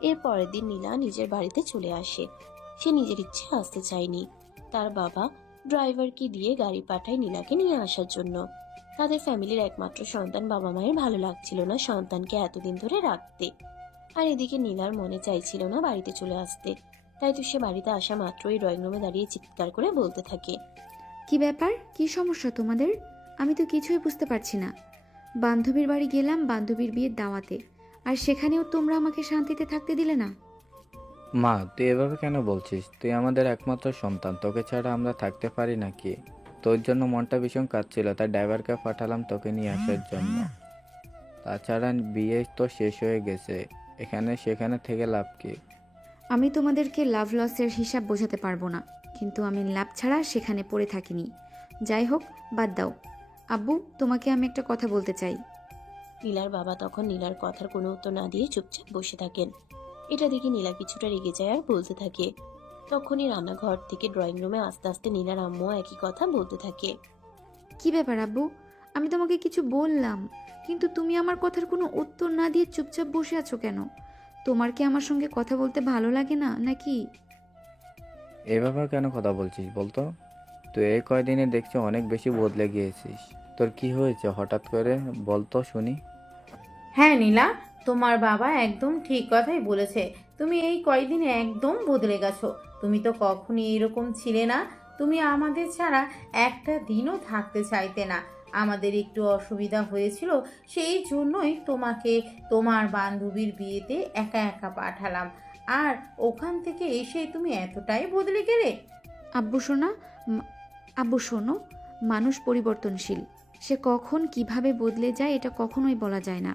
এর পরের দিন নীলা নিজের বাড়িতে চলে আসে। সে নিজের ইচ্ছে আসতে চায়নি। তার বাবা ড্রাইভারকে দিয়ে গাড়ি পাঠায় নীলাকে নিয়ে আসার জন্য। তাদের ফ্যামিলির একমাত্র সন্তান বাবা মায়ের ভালো লাগছিল না সন্তানকে এতদিন ধরে রাখতে। আর এদিকে নীলার মনে চাইছিল না বাড়িতে চলে আসতে। তাই তো সে বাড়িতে আসা মাত্রই ড্রয়িং রুমে দাঁড়িয়ে চিৎকার করে বলতে থাকে, কি ব্যাপার, কি সমস্যা তোমাদের? আমি তো কিছুই বুঝতে পারছি না। বান্ধবীর বাড়ি গেলাম বান্ধবীর বিয়ের দাওয়াতে, আর সেখানেও তোমরা আমাকে শান্তিতে থাকতে দিলে না। মা, তুই এভাবে কেন বলছিস? তুই আমাদের একমাত্র সন্তান, তোকে ছাড়া আমরা থাকতে পারি নাকি? তোর জন্য মনটা ভীষণ কাঁদছিল, তাই ড্রাইভারকে পাঠালাম তোকে নিয়ে আসার জন্য। তাছাড়া বিয়ে তো শেষ হয়ে গেছে, এখানে সেখানে থেকে লাভ কি? আমি তোমাদেরকে লাভ লসের হিসাব বোঝাতে পারবো না, কিন্তু আমি লাভ ছাড়া সেখানে পড়ে থাকিনি। যাই হোক, বাদ দাও। আব্বু, তোমাকে আমি একটা কথা বলতে চাই। নীলার বাবা তখন নীলার কথার কোনো উত্তর না দিয়ে চুপচাপ বসে থাকেন। এটা দেখে নীলা কিছুটা রেগে যায় আর বলতে থাকে। তখনই রান্নাঘর থেকে ড্রয়িং রুমে আস্তে আস্তে নীলার আম্মু একই কথা বলতে থাকে। কি ব্যাপার আব্বু, আমি তোমাকে কিছু বললাম, কিন্তু তুমি আমার কথার কোনো উত্তর না দিয়ে চুপচাপ বসে আছো কেন? তোমার কি আমার সঙ্গে কথা বলতে ভালো লাগে না নাকি? এভাবে কেন কথা বলছিস বলতো? তুই এই কয়দিনে দেখছি অনেক বেশি বদলে গিয়েছিস। তোর কি হয়েছে হঠাৎ করে বলতো শুনি। হ্যাঁ নীলা, তোমার বাবা একদম ঠিক কথাই বলেছে। তুমি এই কয়দিনে একদম বদলে গেছো। তুমি তো কখনই এরকম ছিলে না। তুমি আমাদের ছাড়া একটা দিনও থাকতে চাইতে না। আমাদের একটু অসুবিধা হয়েছিল, সেই জন্যই তোমাকে তোমার বান্ধবীর বিয়েতে একা একা পাঠালাম। আর ওখান থেকে এসে তুমি এতটাই বদলে গেলে। আব্বু শোনা, আব্বু শোনো, মানুষ পরিবর্তনশীল, সে কখন কিভাবে বদলে যায় এটা কখনোই বলা যায় না।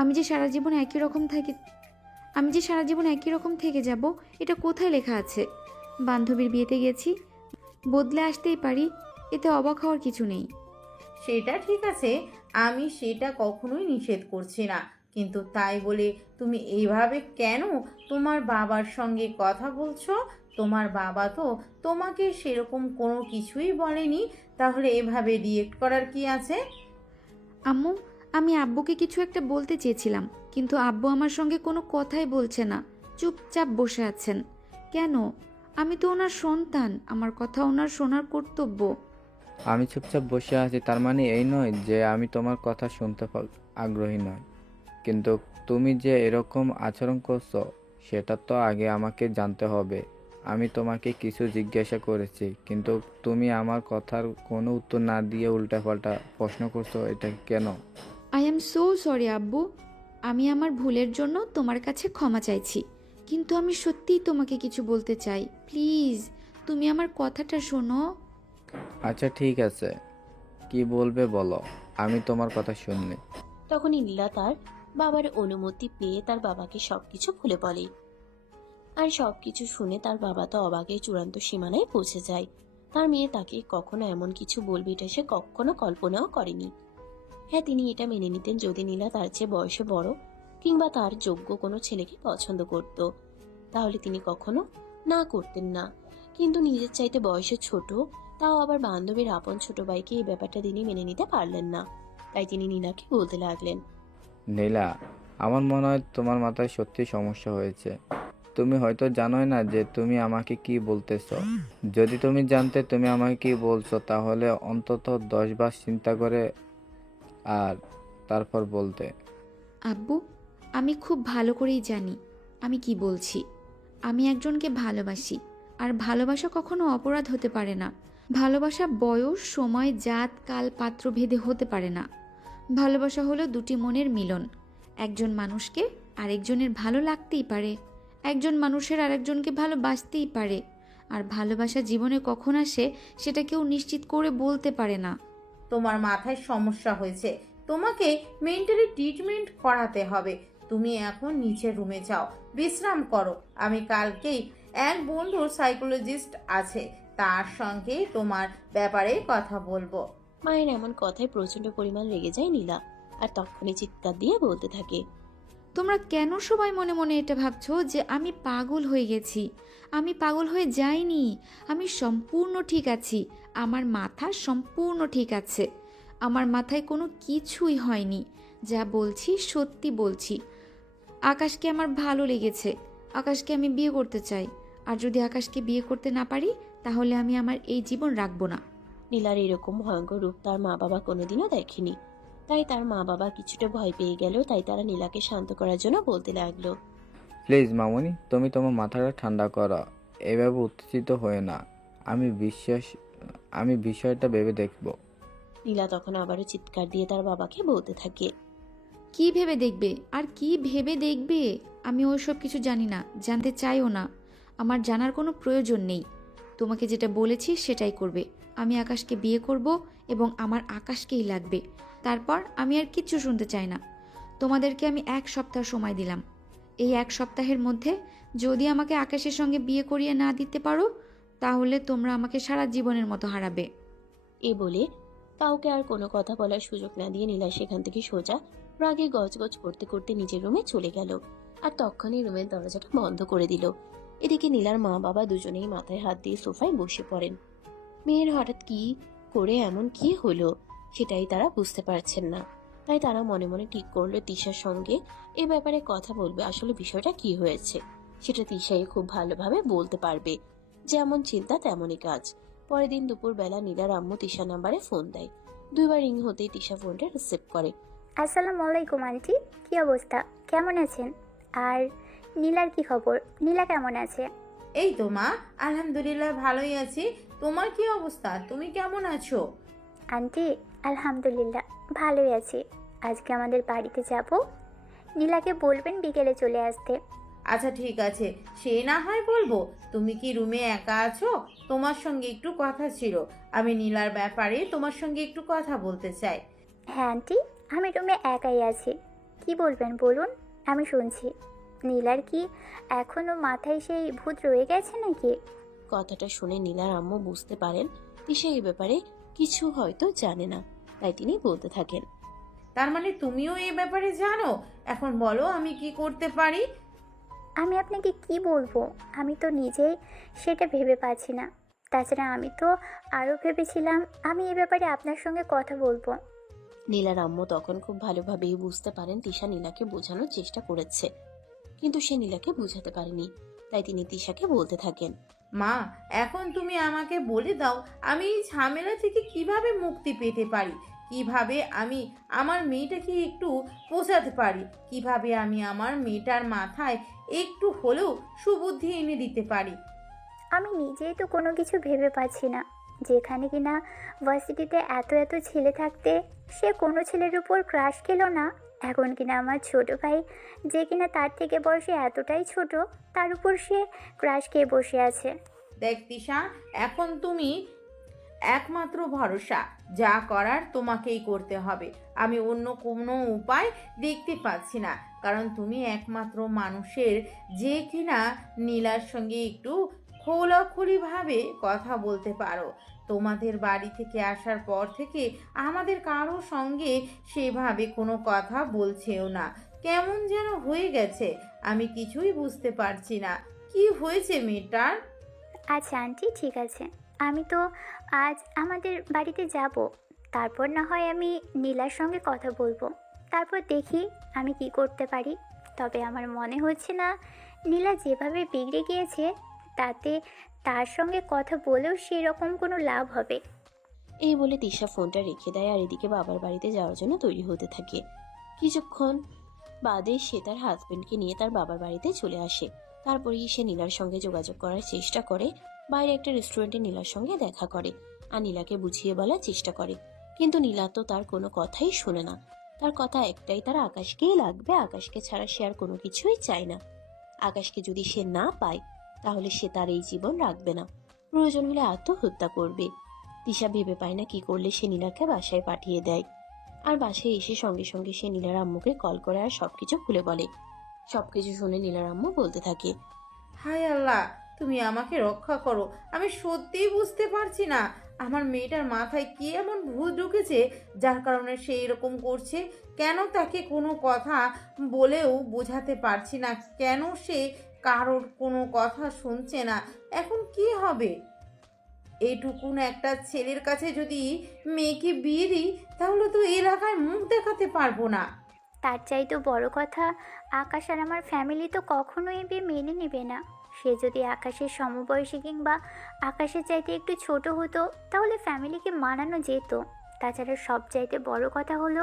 আমি যে সারা জীবন একই রকম থেকে যাব এটা কোথায় লেখা আছে? বান্ধবীর বিয়েতে গেছি, বদলে আসতেই পারি, এতে অবাক হওয়ার কিছু নেই। সেটা ঠিক আছে, আমি সেটা কখনোই নিষেধ করছি না। কিন্তু তাই বলে তুমি এইভাবে কেন তোমার বাবার সঙ্গে কথা বলছো? তোমার বাবা তো তোমাকে সেরকম কোনো কিছুই বলেনি, তাহলে এভাবে রিয়েক্ট করার কি আছে? আম্মু, আমি আব্বুকে কিছু একটা বলতে চেয়েছিলাম, কিন্তু আব্বু আমার সঙ্গে কোনো কথাই বলছে না, চুপচাপ বসে আছেন। কেন? আমি তো ওনার সন্তান, আমার কথা ওনার শোনার কর্তব্য। আমি চুপচাপ বসে আছি তার মানে এই নয় যে আমি তোমার কথা শুনতে আগ্রহী নয়, কিন্তু তুমি যে এরকম আচরণ করছো সেটা তো আগে আমাকে জানতে হবে। আমি তোমাকে কিছু জিজ্ঞাসা করেছি, কিন্তু তুমি আমার কথার কোনো উত্তর না দিয়ে উল্টাপাল্টা প্রশ্ন করছো, এটা কেন? আই এম সো সরি আব্বু, আমি আমার ভুলের জন্য তোমার কাছে ক্ষমা চাইছি, কিন্তু আমি সত্যিই তোমাকে কিছু বলতে চাই। প্লিজ, তুমি আমার কথাটা শোনো। আচ্ছা ঠিক আছে, কি বলবে বলো, আমি তোমার কথা শুননি। তখনই নীলা তার বাবার অনুমতি পেয়ে তার বাবাকে সবকিছু খুলে বলে। আর সবকিছু শুনে তার বাবা তো অবাকের চূড়ান্ত সীমানায় পৌঁছে যায়। তার মেয়ে তাকে কখনো এমন কিছু বলবে এটা সে কখনো কল্পনাও করেনি। হ্যাঁ, তিনি এটা মেনে নিতেন যদি নীলা তার চেয়ে বয়সে বড় কিংবা তার যোগ্য কোনো ছেলেকে পছন্দ করত, তাহলে তিনি কখনো না করতেন না। কিন্তু নিজের চাইতে বয়সে ছোট, তাও আবার বান্ধবীর আপন ছোট ভাইকে এই ব্যাপারটা তিনি মেনে নিতে পারলেন না। তাই তিনি নীলাকে বলতে লাগলেন, নীলা, আমার মনে হয় তোমার মাথায় সত্যি সমস্যা হয়েছে। তুমি হয়তো জানোই না যে তুমি আমাকে কি বলতেছো। যদি তুমি জানতে তুমি আমাকে কি বলছো তাহলে অন্তত 10 বার চিন্তা করে আর তারপর বলতে। আব্বু, আমি খুব ভালো করেই জানি আমি কি বলছি। আমি একজনকে ভালোবাসি, আর ভালোবাসা কখনো অপরাধ হতে পারে না। ভালোবাসা বয়স, সময়, জাত, কাল, পাত্র ভেদে হতে পারে না। ভালোবাসা হলো দুটি মনের মিলন। একজন মানুষকে আরেকজনের ভালো লাগতেই পারে, একজন মানুষের আরেকজনকে ভালোবাসতেই পারে। আর ভালোবাসা জীবনে কখন আসে সেটা কেউ নিশ্চিত করে বলতে পারে না। তোমার মাথায় সমস্যা হয়েছে, তোমাকে মেন্টালি ট্রিটমেন্ট করাতে হবে। তুমি এখন নিচের রুমে যাও, বিশ্রাম করো। আমি কালকেই এক বন্ধুর সাইকোলজিস্ট আছে, তার সঙ্গে তোমার ব্যাপারে কথা বলবো। মায়ের এমন কথায় প্রচন্ড পরিমাণ রেগে যায় নীলা, আর তখনই চিৎকার দিয়ে বলতে থাকে, তোমরা কেন সবাই মনে মনে এটা ভাবছো যে আমি পাগল হয়ে গেছি? আমি পাগল হয়ে যাইনি, আমি সম্পূর্ণ ঠিক আছি। আমার মাথা সম্পূর্ণ ঠিক আছে, আমার মাথায় কোনো কিছুই হয়নি। যা বলছি সত্যি বলছি। আকাশকে আমার ভালো লেগেছে, আকাশকে আমি বিয়ে করতে চাই। আর যদি আকাশকে বিয়ে করতে না পারি তাহলে আমি আমার এই জীবন রাখবো না। নীলার এরকম ভয়ঙ্কর রূপ তার মা বাবা কোনোদিনও দেখেনি। তাই তার মা বাবা কিছুটা ভয় পেয়ে গেল। তাই তারা নীলাকে শান্ত করার জন্য বলতে লাগলো, প্লিজ মামুনি, তুমি তোমার মাথাটা ঠান্ডা করো, এভাবে উত্তেজিত হয়ে না। আমি বিষয়টা ভেবে দেখব। নীলা তখন আবারও চিৎকার দিয়ে তার বাবাকে বলতে থাকে, কি ভেবে দেখবে? আর কি ভেবে দেখবে? আমি ওইসব কিছু জানি না, জানতে চাইও না। আমার জানার কোনো প্রয়োজন নেই। তোমাকে যেটা বলেছি সেটাই করবে। আমি আকাশকে বিয়ে করব এবং আমার আকাশকেই লাগবে। তারপর আমি আর কিচ্ছু শুনতে চাই না। তোমাদেরকে আমি 1 সপ্তাহ সময় দিলাম। এই 1 সপ্তাহের মধ্যে যদি আমাকে আকাশের সঙ্গে বিয়ে করিয়ে না দিতে পারো তাহলে তোমরা আমাকে সারা জীবনের মতো হারাবে। এ বলে কাউকে আর কোনো কথা বলার সুযোগ না দিয়ে নীলা সেখান থেকে সোজা রাগে গজগজ করতে করতে নিজের রুমে চলে গেল। আর তখনই রুমের দরজাটা বন্ধ করে দিল। এদিকে নীলার মা বাবা দুজনেই মাথায় হাত দিয়ে সোফায় বসে পড়েন। মেয়ের হঠাৎ কি করে এমন কি হলো সেটাই তারা বুঝতে পারছেন না। তাই তারা মনে মনে ঠিক করলো তিশার সঙ্গে এ ব্যাপারে কথা বলবে। আসলে বিষয়টা কি হয়েছে সেটা তিশাই খুব ভালোভাবে বলতে পারবে। যেমন চিন্তা তেমনই কাজ। পরের দিন দুপুরবেলা নীলার আম্মু তিশা নাম্বারে ফোন দেয়। 2 বার রিং হতেই তিশা ফোনটা রিসিভ করে। আসসালামু আলাইকুম আন্টি, কি অবস্থা, কেমন আছেন? আর নীলার কি খবর? নীলা কেমন আছে? এই তো মা, আলহামদুলিল্লাহ ভালোই আছি। তোমার কি অবস্থা, তুমি কেমন আছো? আন্টি, আলহামদুলিল্লাহ ভালোই আছি। আজকে আমাদের বাড়িতে যাব, নীলাকে বলবেন বিকেলে চলে আসতে। আচ্ছা ঠিক আছে, সে না হয় বলবো। তুমি কি রুমে একা আছো? তোমার সঙ্গে একটু কথা ছিল, আমি নীলার ব্যাপারে তোমার সঙ্গে একটু কথা বলতে চাই। হ্যাঁ আন্টি, আমি রুমে একাই আছি। কি বলবেন বলুন, আমি শুনছি। নীলার কি এখনো মাথায় সেই ভূত রয়ে গেছে নাকি? কথাটা শুনে নীলার আম্মু বুঝতে পারেন তিশা এই ব্যাপারে কিছু হয়তো জানে না। তাই তিনি বলতে থাকেন, তার মানে তুমিও এই ব্যাপারে জানো? এখন বলো আমি কি করতে পারি? আমি আপনাকে কি বলবো, আমি তো নিজেই সেটা ভেবে পাচ্ছি না। তাছাড়া আমি তো আরও ভেবেছিলাম আমি এই ব্যাপারে আপনার সঙ্গে কথা বলবো। নীলার আম্মু তখন খুব ভালোভাবেই বুঝতে পারেন তিশা নীলাকে বোঝানোর চেষ্টা করেছে, কিন্তু সে নীলাকে বোঝাতে পারেনি। তাই তিনি তিশাকে বলতে থাকেন, মা, এখন তুমি আমাকে বলে দাও আমি এই ঝামেলা থেকে কিভাবে মুক্তি পেতে পারি, কিভাবে আমি আমার মেয়েটাকে একটু বোঝাতে পারি, কিভাবে আমি আমার মেয়েটার মাথায় একটু হলেও সুবুদ্ধি এনে দিতে পারি। আমি নিজেই তো কোনো কিছু ভেবে পাচ্ছি না। যেখানে কিনা ভার্সিটিতে এত এত ছেলে থাকতে সে কোনো ছেলের উপর ক্রাশ খেলো না, এখন কিনা আমার ছোট ভাই যে কিনা তার থেকে বয়সে এতটাই ছোট, তার উপর সে ক্রাশ খেয়ে বসে আছে। দেখ তিশা, এখন তুমি একমাত্র ভরসা, যা করার তোমাকেই করতে হবে। আমি অন্য কোনো উপায় দেখতে পাচ্ছি না, কারণ তুমি একমাত্র মানুষের যে কিনা নীলার সঙ্গে একটু খোলাখুলিভাবে কথা বলতে পারো। তোমাদের বাড়ি থেকে আসার পর থেকে আমাদের কারো সঙ্গে সেভাবে কোনো কথা বলছেও না, কেমন যেন হয়ে গেছে। আমি কিছুই বুঝতে পারছি না কি হয়েছে মেয়েটার। আচ্ছা আন্টি, ঠিক আছে, আমি তো আজ আমাদের বাড়িতে যাব। তারপর না হয় আমি নীলার সঙ্গে কথা বলবো, তারপর দেখি আমি কি করতে পারি। তবে আমার মনে হচ্ছে না নীলা যেভাবে বিগড়ে গিয়েছে তাতে তার সঙ্গে কথা বলেও সেরকম কোনো লাভ হবে। এই বলে তিশা ফোনটা রেখে দেয় আর এদিকে বাবার বাড়িতে যাওয়ার জন্য তৈরি হতে থাকে। কিছুক্ষণ বাদে সে তার হাজবেন্ডকে নিয়ে তার বাবার বাড়িতে চলে আসে। তারপরেই সে নীলার সঙ্গে যোগাযোগ করার চেষ্টা করে। বাইরে একটা রেস্টুরেন্টে নীলার সঙ্গে দেখা করে আর নীলাকে বুঝিয়ে বলার চেষ্টা করে, কিন্তু নীলা তো তার কোনো কথাই শোনে না। তার কথা একটাই, তার আকাশকেই লাগবে, আকাশকে ছাড়া সে আর কোনো কিছুই চায় না। আকাশকে যদি সে না পায় তাহলে সে তার এই জীবন রাখবে না, প্রয়োজন হলে আত্মহত্যা করবে। তিশা ভেবে পায় না কি করলে সে নীলাকে বাসায় পাঠিয়ে দেয়। আর বাসায় এসে সঙ্গে সঙ্গে সে নীলার আম্মুকে কল করে আর সবকিছু খুলে বলে। সবকিছু শুনে নীলার আম্মু বলতে থাকে, হায় আল্লাহ, তুমি আমাকে রক্ষা করো। আমি সত্যিই বুঝতে পারছি না আমার মেয়েটার মাথায় কি এমন ভূত ঢুকেছে যার কারণে সে এরকম করছে। কেন তাকে কোনো কথা বলেও বোঝাতে পারছি না, কেন সে কারোর কোনো কথা শুনছে না। এখন কি হবে? এইটুকুন একটা ছেলের কাছে যদি মেয়েকে বিয়ে দিই তাহলে তো এলাকায় মুখ দেখাতে পারবো না। তার চাইতে বড় কথা, আকাশ আর আমার ফ্যামিলি তো কখনোই এ বিয়ে মেনে নেবে না। সে যদি আকাশের সমবয়সী কিংবা আকাশের চাইতে একটু ছোট হতো তাহলে ফ্যামিলিকে মানানো যেত। তাছাড়া সব চাইতে বড় কথা হলো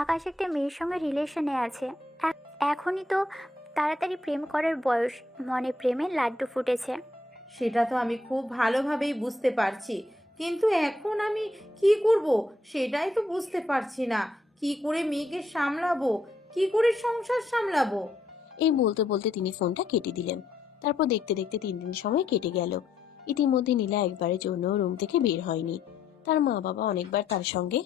আকাশ একটা মেয়ের সঙ্গে রিলেশনে আছে। এখনই তো তাড়াতাড়ি প্রেম করার বয়স, মনে প্রেমের লাড্ডু ফুটেছে। সেটা তো আমি খুব ভালোভাবেই বুঝতে পারছি, কিন্তু এখন আমি কি করব সেটাই তো বুঝতে পারছি না। কি করে মেয়েকে সামলাবো, কি করে সংসার সামলাবো? এই বলতে বলতে তিনি ফোনটা কেটে দিলেন। তারপর দেখতে দেখতে 3 দিন সময় কেটে গেল। ইতিমধ্যে নীলা একবারের জন্য রুম থেকে বের হয়নি। তার মা বাবা অনেকবার তার সঙ্গে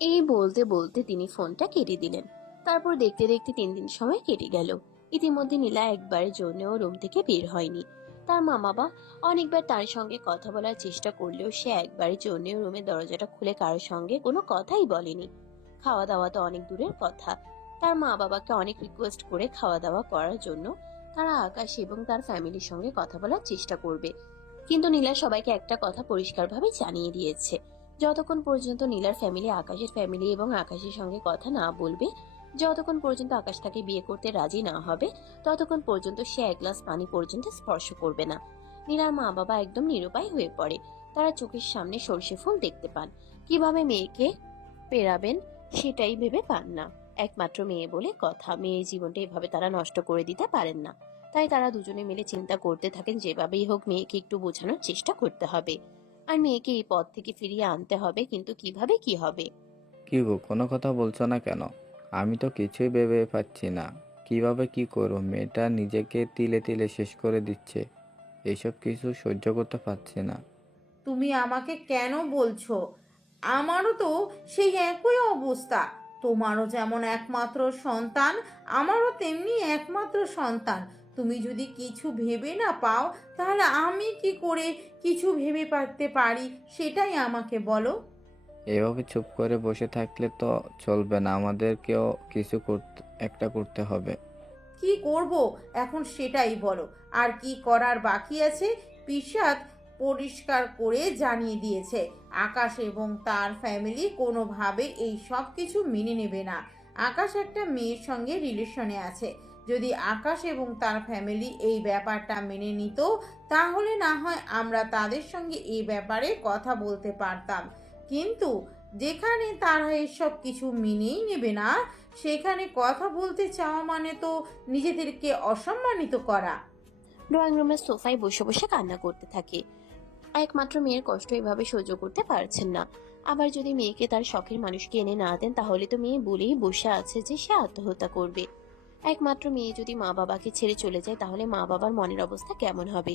এই বলতে বলতে তিনি ফোনটা কেটে দিলেন। তারপর দেখতে দেখতে 3 দিন সময় কেটে গেল। ইতিমধ্যে নীলা একবারের জন্য রুম থেকে বের হয়নি। তার মা বাবা অনেকবার তার সঙ্গে কথা বলার চেষ্টা করলেও সে একবারের জন্য রুমের দরজাটা খুলে কারোর সঙ্গে কোনো কথাই বলেনি। খাওয়া দাওয়া তো অনেক দূরের কথা, তার মা বাবাকে অনেক রিকোয়েস্ট করে খাওয়া দাওয়া করার জন্য তারা আকাশ এবং তার ফ্যামিলির সঙ্গে কথা বলার চেষ্টা করবে। কিন্তু নীলা সবাইকে একটা কথা পরিষ্কারভাবে জানিয়ে দিয়েছে, যতক্ষণ পর্যন্ত নীলার ফ্যামিলি আকাশের ফ্যামিলি এবং আকাশের সঙ্গে কথা না বলবে, যতক্ষণ পর্যন্ত আকাশ তাকে বিয়ে করতে রাজি না হবে, ততক্ষণ পর্যন্ত সে এক গ্লাস পানি পর্যন্ত স্পর্শ করবে না। নীলার মা বাবা একদম নিরুপায় হয়ে পড়ে। তারা চোখের সামনে সর্ষে ফুল দেখতে পান, কিভাবে মেয়েকে পেরাবেন সেটাই ভেবে পান না। একমাত্র মেয়ে বলে কথা, মেয়ের জীবনটা এভাবে তারা নষ্ট করে দিতে পারেন না। তাই তারা দুজনে মিলে চিন্তা করতে থাকেন যেভাবেই হোক মেয়েকে একটু বোঝানোর চেষ্টা করতে হবে আর মেয়েকে এই পথ থেকে ফিরিয়ে আনতে হবে, কিন্তু কিভাবে কি হবে। কি গো, কোনো কথা বলছো না কেন? আমি তো কিছুই ভেবে পাচ্ছি না কিভাবে কি করবো। মেয়েটা নিজেকে তিলে তিলে শেষ করে দিচ্ছে, এইসব কিছু সহ্য করতে পারছি না। তুমি আমাকে কেন বলছো? আমারও তো সেই একই অবস্থা। তোমারও যেমন একমাত্র সন্তান, আমারও তেমনি একমাত্র সন্তান। তুমি যদি কিছু ভেবে না পাও তাহলে আমি কি করে কিছু ভেবে পারতে পারি সেটাই আমাকে বলো। এভাবে চুপ করে বসে থাকলে তো চলবে না, আমাদেরকেও কিছু করতে হবে। কি করব এখন সেটাই বলো। আর কি করার বাকি আছে? পিশাদ পরিষ্কার করে জানিয়ে দিয়েছে আকাশ এবং তার ফ্যামিলি কোনোভাবে এই সব কিছু মেনে নেবে না। আকাশ একটা মেয়ের সঙ্গে রিলেশনে আছে। যদি আকাশ এবং তার ফ্যামিলি এই ব্যাপারটা মেনে নিত, তাহলে না হয় আমরা তাদের সঙ্গে এই ব্যাপারে কথা বলতে পারতাম। কিন্তু যেখানে তারা এসব কিছু মেনেই নেবে না, সেখানে কথা বলতে চাওয়া মানে তো নিজেদেরকে অসম্মানিত করা। ড্রয়িং রুমের সোফায় বসে বসে কান্না করতে থাকে। একমাত্র মেয়ের কষ্ট এভাবে সহ্য করতে পারছেন না। আবার যদি মেয়েকে তার শখের মানুষকে এনে না দেন, তাহলে তো মেয়ে বলেই বসে আছে যে সে আত্মহত্যা করবে। একমাত্র মেয়ে যদি মা বাবাকে ছেড়ে চলে যায়, তাহলে মা বাবার মনের অবস্থা কেমন হবে,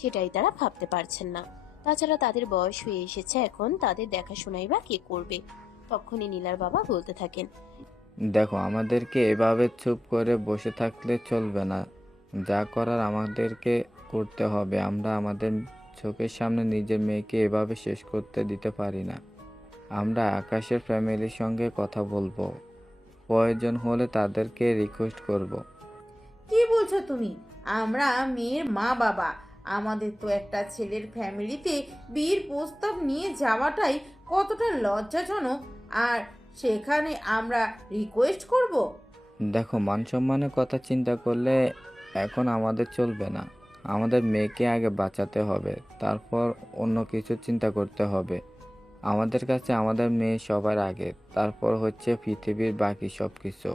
সেটাই তারা ভাবতে পারছেন না। তাছাড়া তাদের বয়স হয়ে এসেছে, এখন তাদের দেখাশোনাই বা কে করবে। তখনই নীলার বাবা বলতে থাকেন, দেখো, আমাদেরকে এভাবে চুপ করে বসে থাকলে চলবে না, যা করার আমাদেরকে করতে হবে। আমরা আমাদের চোখের সামনে নিজের মেয়েকে এভাবে শেষ করতে দিতে পারি না। আমরা আকাশের ফ্যামিলির সঙ্গে কথা বলবো, প্রয়োজন হলে তাদেরকে রিকোয়েস্ট করব। কি বলছো তুমি? আমরা মেয়ের মা বাবা। আমাদের তো একটা ছেলের ফ্যামিলিতে বিয়ের প্রস্তাব নিয়ে যাওয়াটাই কতটা লজ্জাজনক, আর সেখানে আমরা রিকোয়েস্ট করব? দেখো, মান সম্মানের কথা চিন্তা করলে এখন আমাদের চলবে না। আমাদের মেয়েকে আগে বাঁচাতে হবে, তারপর অন্য কিছু চিন্তা করতে হবে। আমাদের কাছে আমাদের মেয়ে সবার আগে, তারপর হচ্ছে পৃথিবীর বাকি সব কিছু।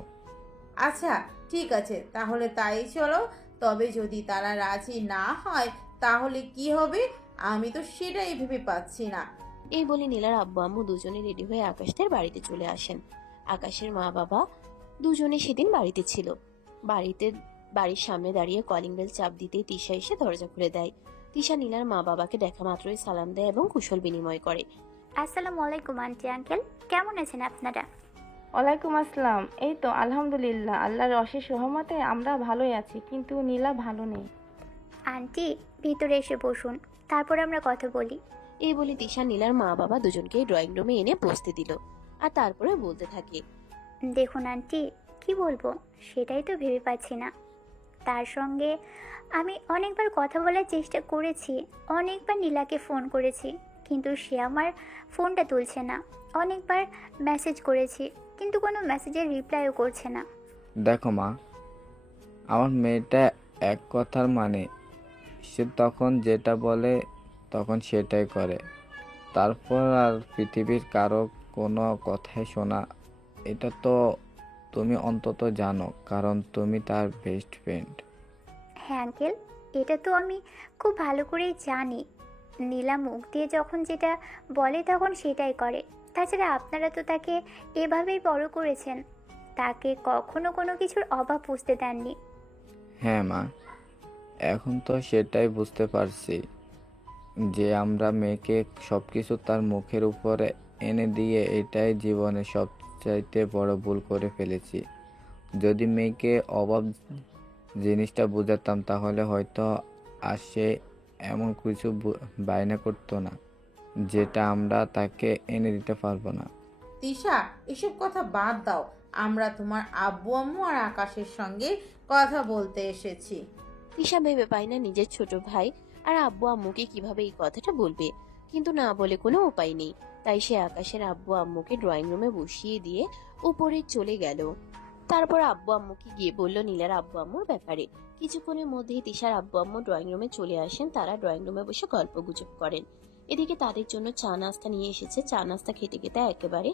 আচ্ছা, ঠিক আছে, তাহলে তাই চলো। তবে যদি তারা রাজি না হয়, তাহলে কি হবে? আমি তো সেটাই ভেবে পাচ্ছি না। এই বলে নীলার আব্বু আম্মু দুজনে রেডি হয়ে আকাশদের বাড়িতে চলে আসেন। আকাশের মা বাবা দুজনে সেদিন বাড়িতে ছিল। বাড়ির সামনে দাঁড়িয়ে কলিং বেল চাপ দিতেই তিশা এসে দরজা খুলে দেয়। তিশা নীলার মা বাবাকে দেখা মাত্রই সালাম দেয় এবং কুশল বিনিময় করে। আসসালামু আলাইকুম আন্টি আঙ্কেল, কেমন আছেন আপনারা? ওয়ালাইকুম আসসালাম। এই তো আলহামদুলিল্লাহ, আল্লাহর অশেষ রহমতে আমরা ভালোই আছি, কিন্তু নীলা ভালো নেই। আন্টি, ভিতরে এসে বসুন, তারপর আমরা কথা বলি। এই বলে তিশা নীলার মা বাবা দুজনকে ড্রয়িং রুমে এনে বসতে দিল। আর তারপরে বলতে থাকে, দেখুন আন্টি, কি বলবো সেটাই তো ভেবে পাচ্ছি না। তার সঙ্গে আমি অনেকবার কথা বলার চেষ্টা করেছি, অনেকবার নীলাকে ফোন করেছি, কিন্তু সে আমার ফোনটা তুলছে না। অনেকবার মেসেজ করেছি, কিন্তু কোনো মেসেজের রিপ্লাইও করছে না। দেখো মা, আমার মেয়েটা এক কথার মানে, সে তখন যেটা বলে তখন সেটাই করে। তারপর আর পৃথিবীর কারো কোনো কথাই শোনা, এটা তো তুমি অন্তত জানো, কারণ তুমি তার বেস্ট ফ্রেন্ড। হ্যাঁ আঙ্কেল, এটা তো আমি খুব ভালো করেই জানি। নীলা মুখ দিয়ে যখন যেটা বলে তখন সেটাই করে। তাছাড়া আপনারা তো তাকে এভাবেই বড় করেছেন, তাকে কখনো কোনো কিছুর অভাব বুঝতে দেননি। হ্যাঁ মা, এখন তো সেটাই বুঝতে পারছি যে আমরা মেয়েকে সব কিছু তার মুখের উপরে এনে দিয়ে এটাই জীবনে সবচাইতে বড় ভুল করে ফেলেছি। যদি মেয়েকে অভাব জিনিসটা বুঝাতাম, তাহলে হয়তো আর সে এমন কিছু বায়না করতো না যেটা আমরা তাকে এনে দিতে পারবো না। তিশা, এসব কথা বাদ দাও। আমরা তোমার আব্বু আম্মু আর আকাশের সঙ্গে কথা বলতে এসেছি। তিশা ভেবে পায় না নিজের ছোট ভাই আর আব্বু আম্মুকে কিভাবে এই কথাটা বলবে, কিন্তু না বলে কোনো উপায় নেই। তাই সে আকাশের আব্বু আম্মুকে ড্রয়িং রুমে বসিয়ে দিয়ে উপরে চলে গেল। তারপর আব্বু আম্মুকে গিয়ে বলল নীলার আব্বু আম্মুর ব্যাপারে। কিছুক্ষণের মধ্যেই তিশার আব্বু আম্মু ড্রয়িং রুমে চলে আসেন। তারা ড্রয়িং রুমে বসে গল্প গুজব করেন। এদিকে তাদের জন্য চা নাস্তা নিয়ে এসেছে। চা নাস্তা খেতে খেতে একেবারে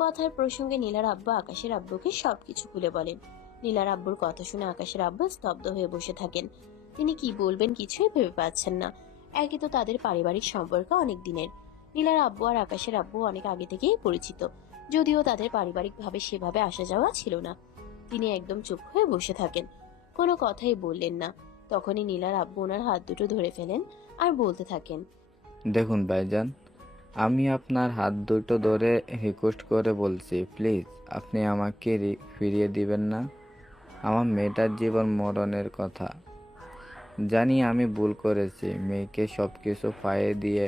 কথার প্রসঙ্গে নীলার আব্বু আকাশের আব্বুকে সবকিছু খুলে বলেন। নীলার আব্বুর কথা শুনে আকাশের আব্বু স্তব্ধ হয়ে বসে থাকেন। তিনি কি বলবেন কিছুই ভেবে পাচ্ছেন না। একে তো তাদের পারিবারিক সম্পর্ক অনেক দিনের। নীলার আব্বু আর আকাশের আব্বু অনেক আগে থেকেই পরিচিত, যদিও তাদের পারিবারিকভাবে সেভাবে আসা যাওয়া ছিল না। তিনি একদম চুপ হয়ে বসে থাকেন, কোনো কথাই বললেন না। তখনই নীলার আব্বু ওনার হাত দুটো ধরে ফেলেন আর বলতে থাকেন, দেখুন ভাইজান, আমি আপনার হাত দুটো ধরে রিকোয়েস্ট করে বলছি, প্লিজ আপনি আমাকে ফিরিয়ে দিবেন না। আমার মেয়েটার জীবন মরণের কথা। জানি আমি ভুল করেছি, মেয়েকে সব কিছু পায়ে দিয়ে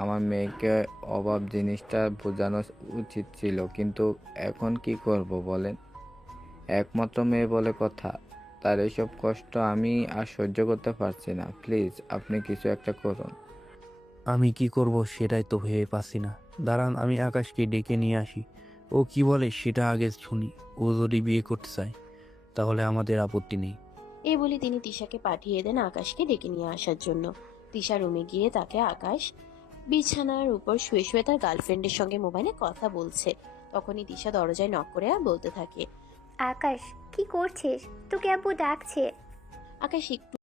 আমার মেয়েকে অভাব জিনিসটা বোঝানো উচিত ছিল, কিন্তু এখন কি করব বলেন? একমাত্র মেয়ে বলে কথা, তার এসব কষ্ট আমি আর সহ্য করতে পারছি না। প্লিজ আপনি কিছু একটা করুন। আমি কি করব সেটাই তো ভেবে পাচ্ছি না। দাঁড়ান, আমি আকাশকে ডেকে নিয়ে আসি। ও কি বলে সেটা আগে শুনি। ও যদি বিয়ে করতে চায় তাহলে আমাদের আপত্তি নেই। এই বলে তিনি তিশাকে পাঠিয়ে দেন আকাশকে ডেকে নিয়ে আসার জন্য। তিশা রুমে গিয়ে তাকে আকাশ বিছানার উপর শুয়ে শুয়ে তার গার্লফ্রেন্ডের সঙ্গে মোবাইলে কথা বলছে। তখনই তিশা দরজায় নক করে বলতে থাকে, আকাশ, কি করছিস? তোকে আব্বু ডাকছে। আকাশ একটু